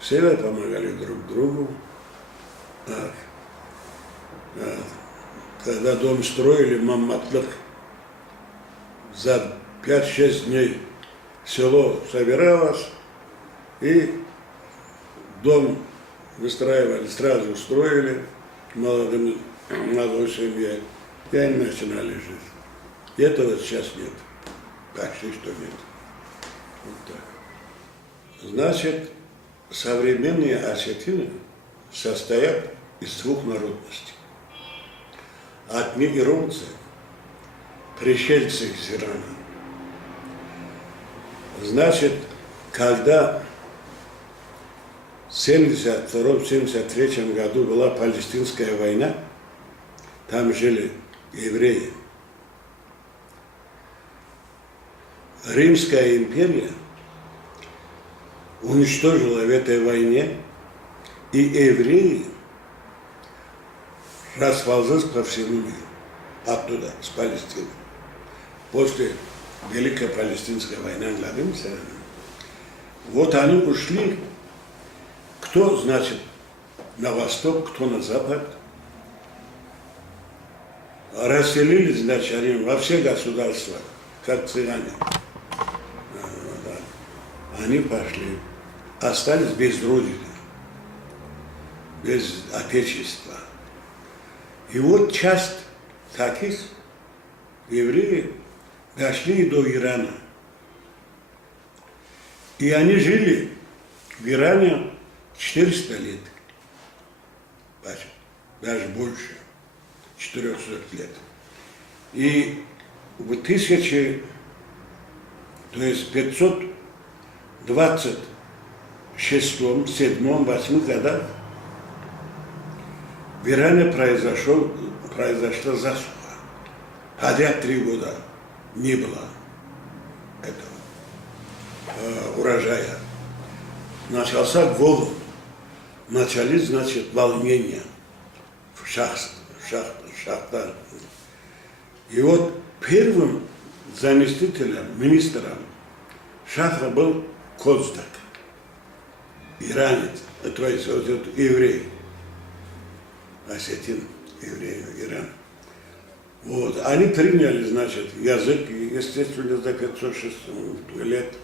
всегда помогали друг другу. Когда дом строили, маматлык, за 5-6 дней село собиралось, и дом выстраивали, сразу строили молодой семье, и они начинали жить. И этого сейчас нет, почти что нет. Вот так. Значит, современные осетины состоят из 2 народностей. Одни иронцы, пришельцы из Ирана. Значит, когда в 1972-1973 году была Палестинская война, там жили евреи. Римская империя уничтожила в этой войне, и евреи расползлись по всему миру, оттуда, с Палестины. После Великой Палестинской войны, вот они ушли, кто, значит, на восток, кто на запад. Расселились, значит, они во все государства, как цыгане. Они пошли, остались без родины, без отечества. И вот часть таких евреев дошли до Ирана. И они жили в Иране 400 лет, даже больше, 400 лет. И в 526, 7, 8 годах в Иране произошла засуха. Подряд 3 года не было этого. урожая. Начался голод. Начались, значит, волнения в шахтах. И вот первым заместителем, министром шаха был Коздак, иранец, то есть вот этот еврей, осетин, еврей, Иран. Вот. Они приняли, значит, язык, естественно, за 500-600 лет.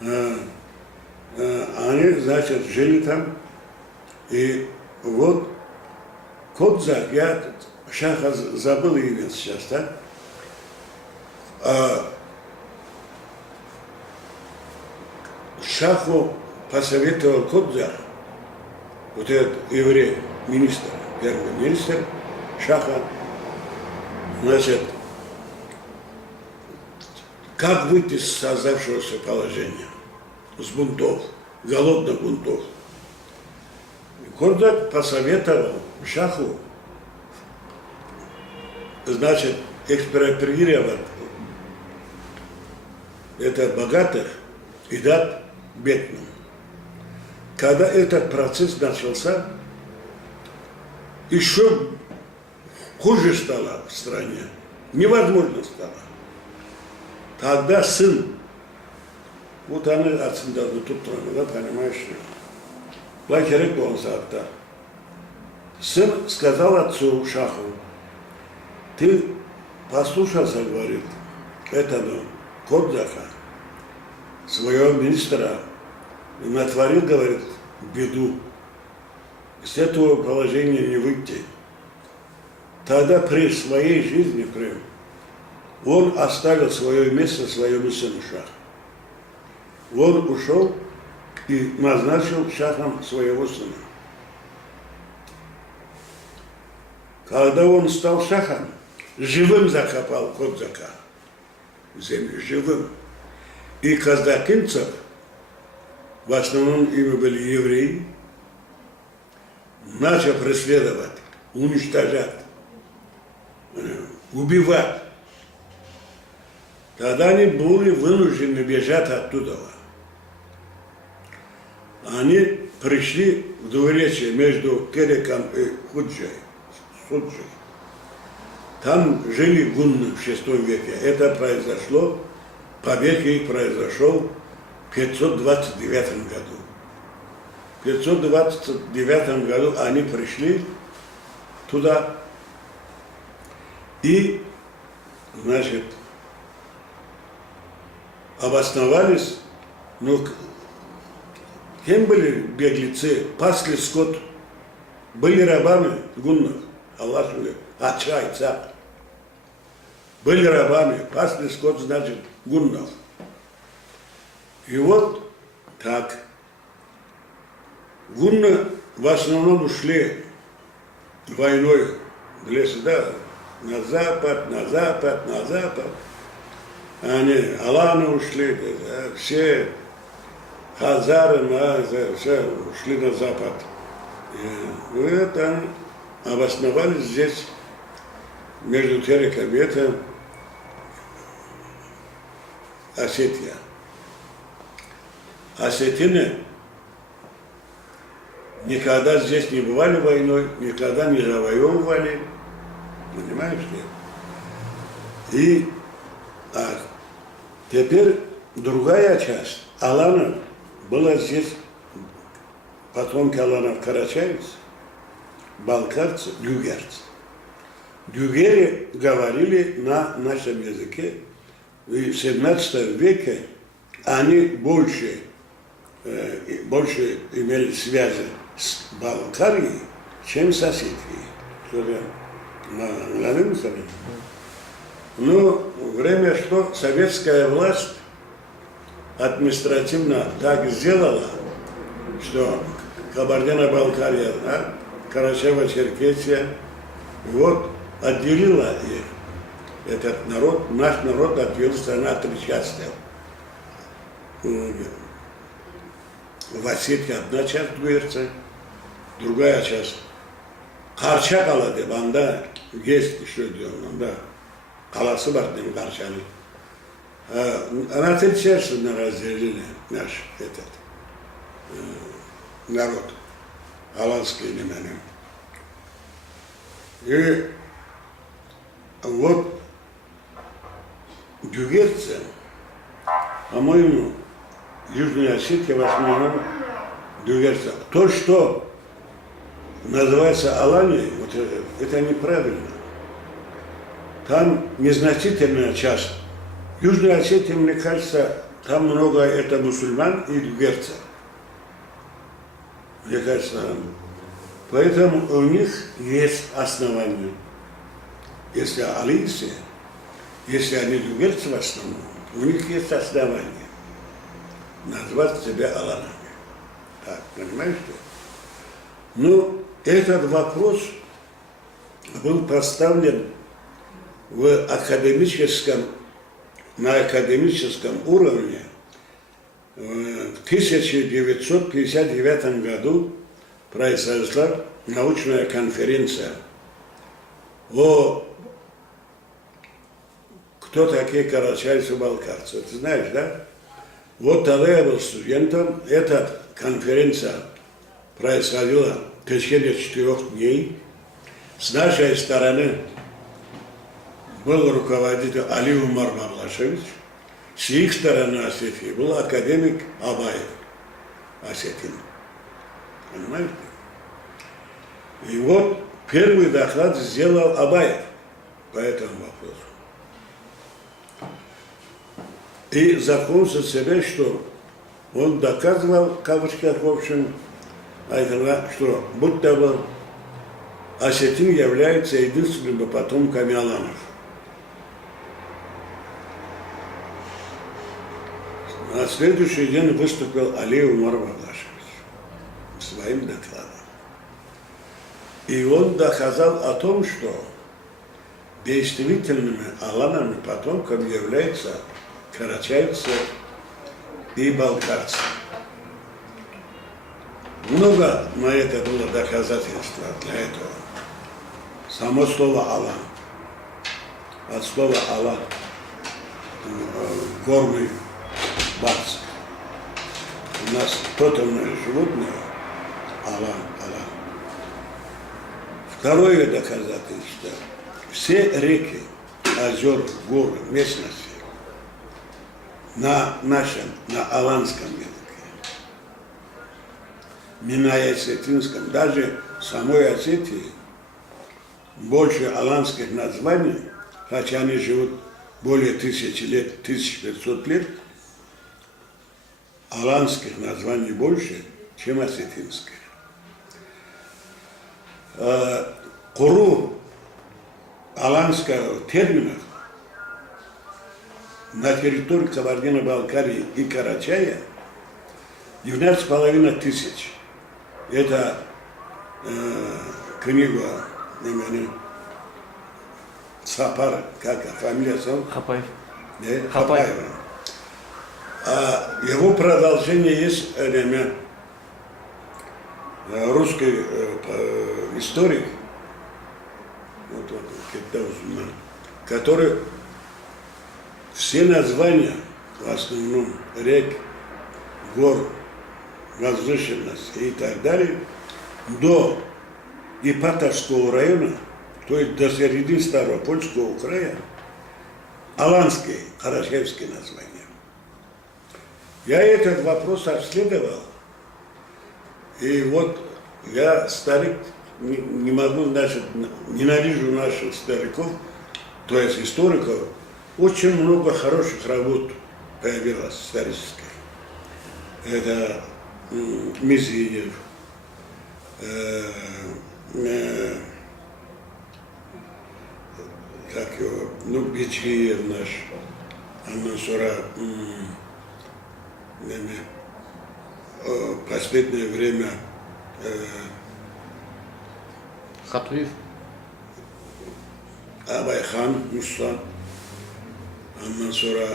Они, значит, жили там. И вот Коздак, я шаха забыл имя сейчас, да? Шаху посоветовал Коздак, вот этот еврей, министр, первый министр шаха, значит, как выйти из создавшегося положения, с бунтов, голодных бунтов. Коздак посоветовал шаху, значит, экспроприировать это богатых и дать бедным. Когда этот процесс начался, еще хуже стало в стране, невозможно стало. Тогда сын, вот они отсюда тут, да, понимаешь, лакерик он садта. Сын сказал отцу шаху: ты послушался, говорит, этого Кодзака, своего министра, и натворил, говорит, беду. Из этого положения не выйти. Тогда при своей жизни, он оставил свое место своему сыну шаху. Он ушел и назначил шахом своего сына. Когда он стал шахом, живым закопал Коздака в землю, живым. И казакинцев, в основном ими были евреи, начал преследовать, уничтожать, убивать. Тогда они были вынуждены бежать оттуда. Они пришли в двуречье между Кереком и Суджей. Там жили гунны в VI веке. Это произошло, побег их произошел в 529 году. В 529 году они пришли туда и, значит, обосновались, ну, кем были беглецы, пасли скот, были рабами гуннов, Аллах говорит, отчайца. Были рабами, пасли скот, значит, гуннов. И вот так. Гунны в основном ушли войной в лес, да, на запад, на запад, на запад. Они, аланы ушли, все хазары, все ушли на запад. И это они обосновались здесь, между Тереком и это Осетия. Осетины никогда здесь не бывали войной, никогда не завоевывали, понимаешь ли? И теперь другая часть. Аланов была здесь, потомки аланов карачаевцы, балкарцы, дюгерцы. Дюгери говорили на нашем языке, и в 17 веке они больше имели связи с Балкарией, чем с Осетией. Но время шло, советская власть административно так сделала, что Кабардино-Балкария, да, Карачаево-Черкесия, вот отделила их. Этот народ, наш народ отделился на 3 части. В Осетии одна часть Герцы, другая часть. Karcha kaladı banda, geç düşürdü ondan da. Kalası var değil mi Karcha'nın? На три части разделили наш этот народ, аланский именно. И вот дюгерцы, по-моему, Южная Осетия в основном дюгерцы. То, что называется Аланией, вот это неправильно. Там незначительная часть. Южная Осетия, мне кажется, там много это мусульман и дюгерцев. Мне кажется, поэтому у них есть основания. Если алийцы, если они дюгерцы в основном, у них есть основания назвать себя аланами. Так, понимаете? Но этот вопрос был поставлен на академическом уровне в 1959 году произошла научная конференция кто такие карачаевцы-балкарцы. Ты знаешь, да? Вот тогда я был студентом, эта конференция происходила в течение 4 дней. С нашей стороны был руководитель Али Умар Мамлашевич, с их стороны Осетии был академик Абаев, осетин. Понимаете? И вот первый доклад сделал Абаев по этому вопросу. И закончил себе, что он доказывал, в кавычках, в общем, что будто бы осетин является единственным потомками аланов. На следующий день выступил Али Умар Мамлашевич своим докладом. И он доказал о том, что действительными аланами потомками являются карачаевцы и балкарцы. Много на это было доказательства для этого. Само слово «Алан». От слова «Алан» горный барс. У нас тотемное животное Алан. Второе доказательство. Все реки, озера, горы, местности на аланском языке, не на осетинском, даже в самой Осетии больше аланских названий, хотя они живут более 1000 лет, 1500 лет, аланских названий больше, чем осетинских. Куру аланского термина на территории Кабардино-Балкарии и Карачая 12,5 тысяч. Это книга имени Сапар, как фамилия зовут? Хапаев. Хапаева. А его продолжение есть русский историк, который все названия, в основном рек, гор, возвышенности и так далее, до Ипатовского района, то есть до середины Ставропольского края, аланские, карачаевские названия. Я этот вопрос обследовал, и вот я, старик, не могу, ненавижу наших стариков, то есть историков. Очень много хороших работ появилось исторических. Это Мизиев, Бичиев наш, Аннасура, последнее время Хатуев. Абайхан Муса, Аннасура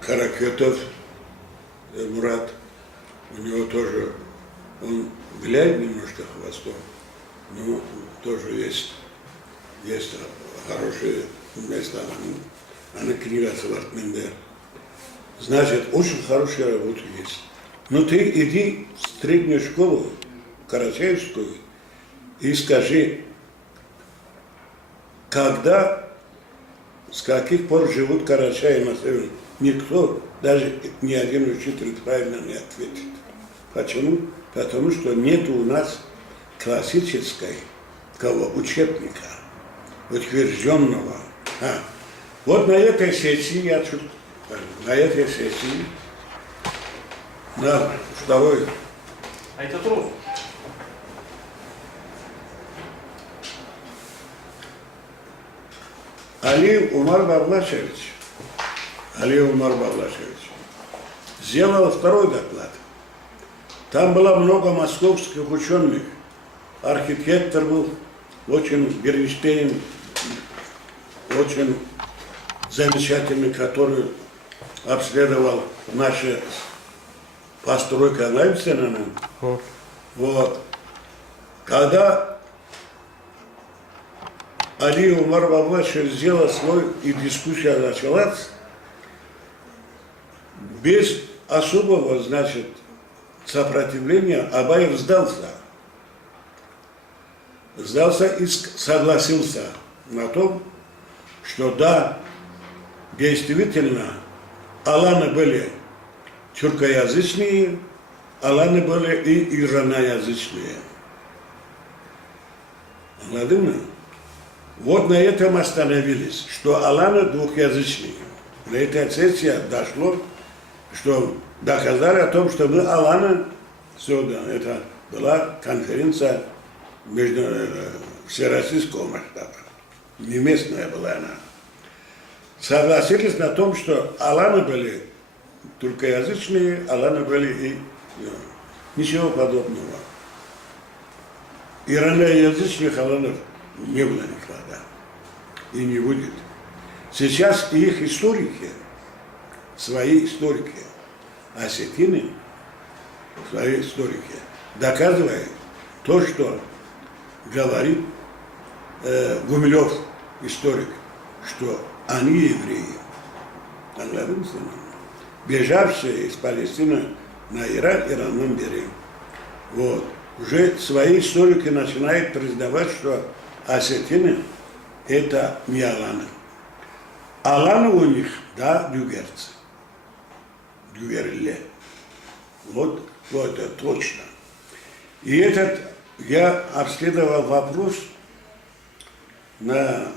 Каракетов Мурат, у него тоже, он виляет немножко хвостом, но тоже есть хорошие места она книга Свартменде. Значит, очень хорошая работа есть. Но ты иди в среднюю школу, Карачаевскую, и скажи, когда, с каких пор живут Карачаи на севере. Никто, даже ни один учитель правильно не ответит. Почему? Потому что нет у нас классического учебника, утвержденного. Вот на этой сессии, на второй. А это труд. Алиев Умар Барлашевич сделал второй доклад. Там было много московских ученых. Архитектор был очень Бернштейн, очень замечательный, который обследовал наши постройки Лайпцигена. Вот. Когда Алиев Умар Барлашевич сделал свой, и дискуссия началась, без особого, значит, сопротивления Абаев сдался и согласился на том, что да, действительно, аланы были тюркоязычные, аланы были и ираноязычные. Ладно? Вот на этом остановились, что аланы двухязычные. На этой сессии дошло, что доказали о том, что мы аланы, это была конференция всероссийского масштаба. Не местная была она. Согласились на том, что аланы были туркоязычные, аланы были и ничего подобного. Ираноязычных аланов не было никогда и не будет. Сейчас их историки, свои историки, осетины, свои историки, доказывают то, что говорит Гумилев, историк, что они евреи, бежавшие из Палестины на Иран берег. Вот. Уже свои историки начинают признавать, что осетины это не аланы. Аланы у них, да, дюгерцы. Дюгерле. Вот это точно. И этот, я обследовал вопрос на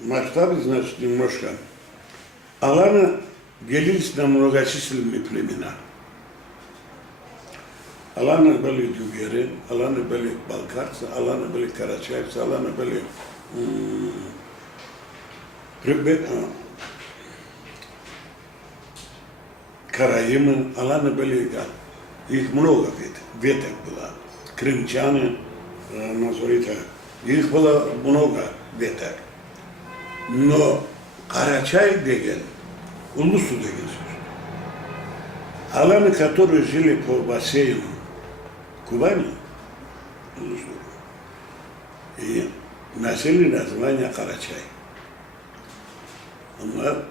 масштабе, значит, немножко. Аланы делились на многочисленные племена. Аланы были дюгеры, аланы были балкарцы, аланы были карачаевцы, аланы были караимы, аланы были, да, их много веток было. Крымчане, назовите, их было много веток. Но Карачай деген, улусу деген сөз. Аланы, которые жили по бассейну Кубани, улусу, и носили название Карачай.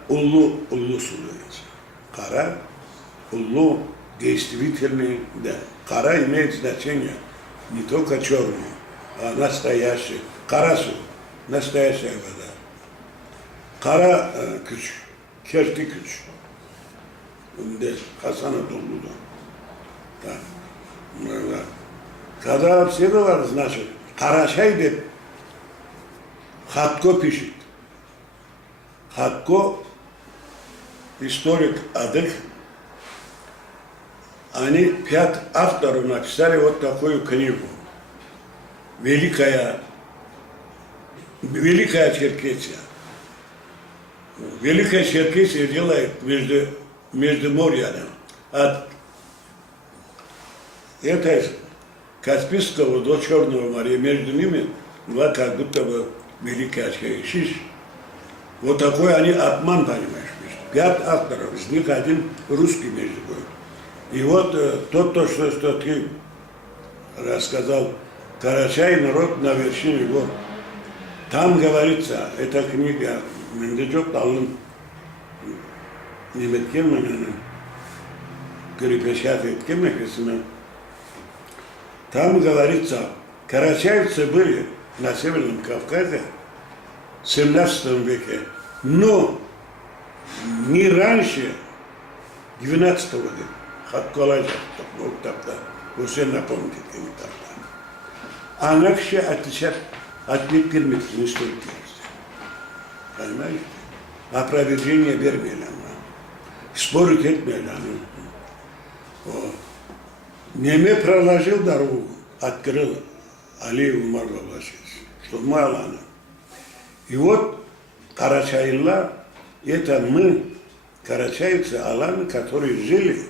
Уллу судается. Кара, уллу действительный, да. Кара имеет значение не только черный, а настоящий. Карасу, настоящая вода. Кара küç, kerti küç. Здесь Хасана Долгуда. Так. Когда обследовали, значит, Карачай деп Хатко пишет. Хатко, историк Адых, они 5 авторов написали вот такую книгу. Великая Черкесия. Великая Черкесия делает между морями. От Каспийского до Черного моря, между ними была как будто бы Великая Черкесия. Вот такой они обман, понимаешь, 5 авторов, из них один русский между собой. И вот что ты рассказал, Карачай, народ на вершине гор. Там говорится, эта книга, Мендечок Талын, Неметкин, перепечатает написано. Там говорится, карачаевцы были на Северном Кавказе в 17 веке, но не раньше 12 века. Хаткалажа, тогда, уже напомните, тогда. Анакши от пермитки, не столько. Понимаете? Опровержение Бермеля. Спорить этмеля. Неме проложил дорогу, открыл Алиев Умар Баблашевич, что мало она. И вот Карачаилла, это мы, карачаевцы, аланы, которые жили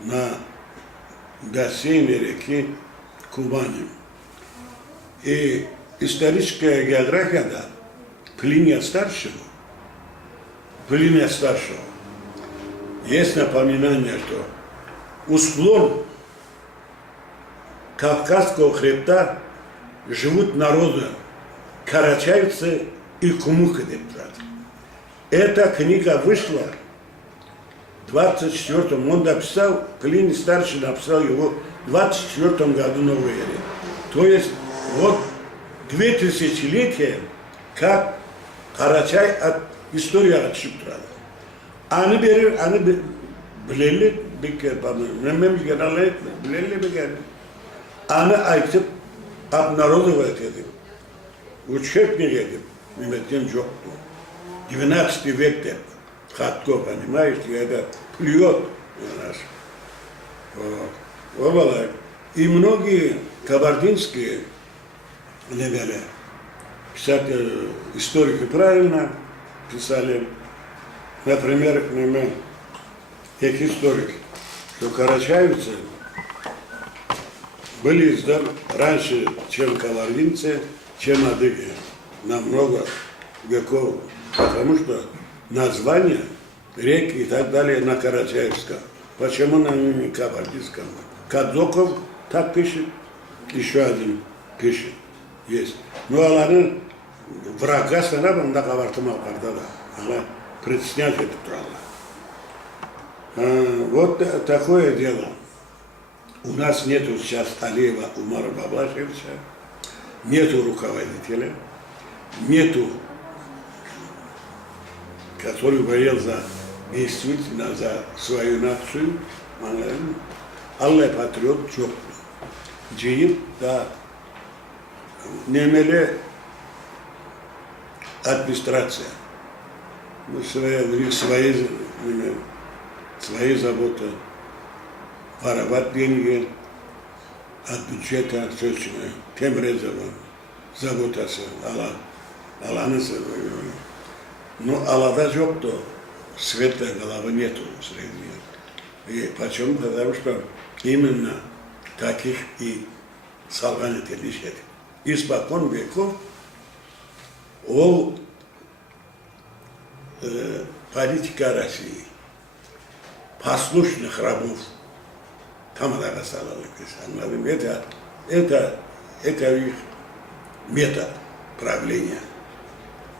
на бассейне реки Кубани. И историческая география, да, Плиния Старшего, есть напоминание, что у склон Кавказского хребта живут народы карачаевцы и кумухи. Эта книга вышла в 24-м, он написал, Плиний Старший написал его в 24-м году новой эры. То есть вот 2000 летия, как Карачай от истории отшибтрали. Они bileli bir kere bana, nemmemiz genelde etmez, bileli bir kere. Ana aytıp, ab народу dedim. Учебник dedim, Mehmet'in çoktu. 12 век, Хатко, понимаешь, это плюет на нас. Вот. И многие кабардинские, наверное, писатели, историки правильно писали, например, как историк, что карачаевцы были изданы раньше, чем кабардинцы, чем адыги, на много веков, потому что названия рек и так далее на карачаевском. Почему на не кабардинском? Кадзоков так пишет, еще один пишет, есть. Но аланы врага санабам да кабартыма кардада, она притеснять это трудно. Вот такое дело. У нас нету сейчас Алиева Умара Баблашевича, нету руководителя, нету, который боялся действительно за свою нацию. Аллах патриот çok. Ceyip da немели администрация. Свои заботы, воровать деньги от бюджета, Темрезова, заботаться, Алланы. Но Аллада жопто, светлой головы нету среди. И почему? Потому что именно таких и солганителей лишит. Испокон веков политика России. Послушных рабов. Там она рассказала. Это их метод правления.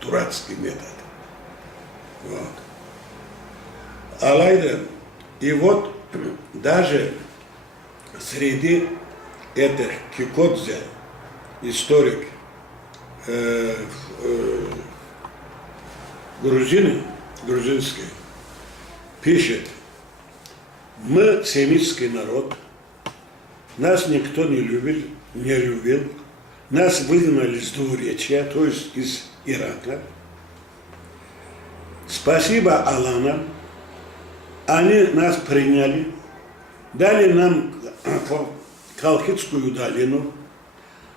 Дурацкий метод. Вот. Алайда. И вот даже среди этих Кикодзе, историк, грузинский, пишет: мы семитский народ, нас никто не любил, нас выгнали с двуречья, то есть из Ирака. Спасибо Алланам, они нас приняли, дали нам Колхидскую долину,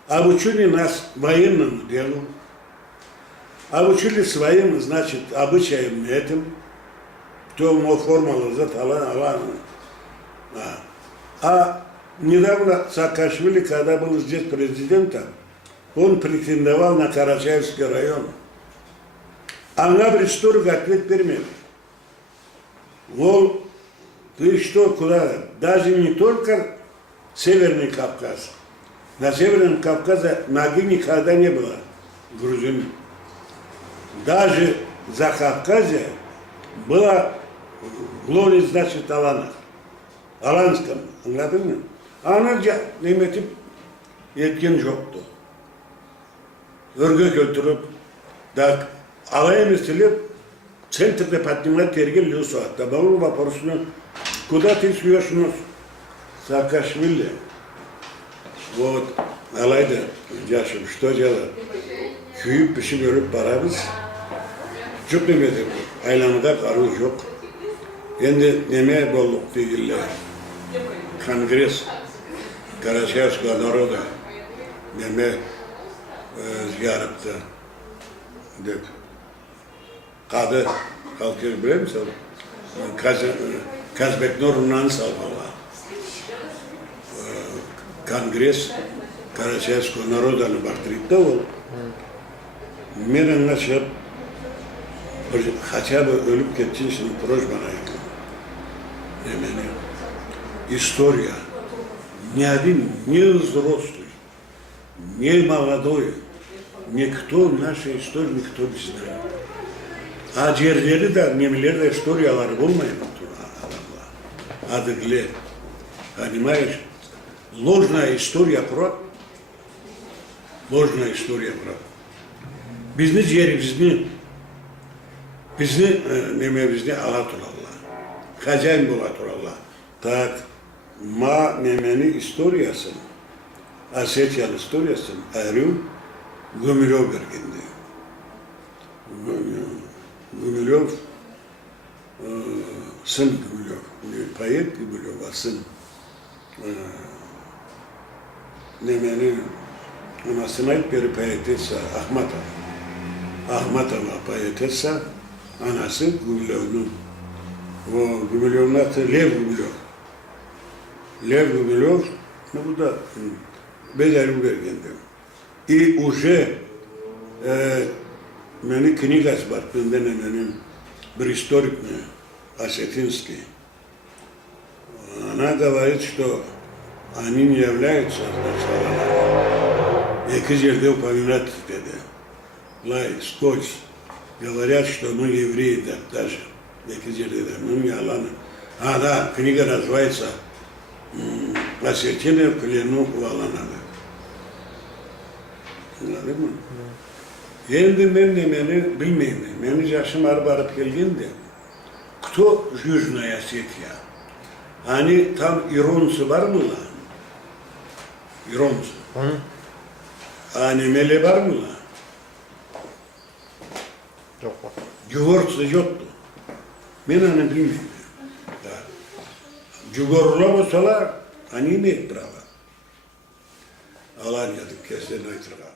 обучили нас военному делу, обучили своим, значит, обычаям этим, кто мог формулу за Аллана. А недавно Саакашвили, когда был здесь президентом, он претендовал на Карачаевский район. А на Брестург ответ перемен. Вол, ты что, куда? Даже не только Северный Кавказ. На Северном Кавказе ноги никогда не было грузин. Даже за Кавказе Была Глори, значит, Алана. Alanskam, anladın mı? Anaca nimetip yetkin yoktu. Örgü götürüp, da alaya meselip, Центр департамент тергел Люсо, табалу вопросну, куда ты свезешь Саакашвили? Вот, Алайда, Яшев, что делать? Күйüp pişip ölüp paramız. Çok demedim, aylanıda karı yok. Endi neme bolluk değiller. Kongres, Karachayevska Naroda, neme ziyaretti. Dök. Kadı kalkıyor biliyor musun? Kazbek Nur'undan salvala. Kongres, Karachayevska Naroda'nı bartırıkta ol. Meren açıp, хотя бы ölüp kettin şimdi proje bana yakın. Немeni. История. Ни один, ни взрослый, ни молодой, никто нашей истории никто не знает. А diğerleri de, nemileri de историяları bulmayın adamlar. Adıgler. Понимаешь? Ложная история про, ложная история про. Bizni bizni alaturallah. Хозяин буlatурallah. Так, ma nemeni istoriyasın. Asetyan istoriyasın. Arım Gumilov bergindi. Gumilov сын Gumilov. Poet Gumilov сын. Nemeni anasına ait bir poetessa Ahmatova. Ahmatova poetessa anası Gumilov'un. O Gumilov'un adı Lev Gumilov. Lev Gumilov, ну да, Бедарю Бергенде. И уже мені книга сбартында менің бір историк Осетинский. Она говорит, что они не являются сначала. Екі жерде упоминать dedi. Лай, скотч. Говорят, что мы евреи, да, даже. Екі жерде, ну не Алана. А, да, книга называется Осетины в плену у Аланада. Anladın mı? Енді мен nemeni bilmeyeyim. Benim yaşım barıp geldiğinde кто Южная Осетия? Hani tam İronsu var mı lan? İronsu. A nemeli var mı lan? Yok var. Cugorsu yoktu. Ben onu bilmiyorum. Cugorlu olsalar, hani mi brava? Alanya'da kesin aytırga.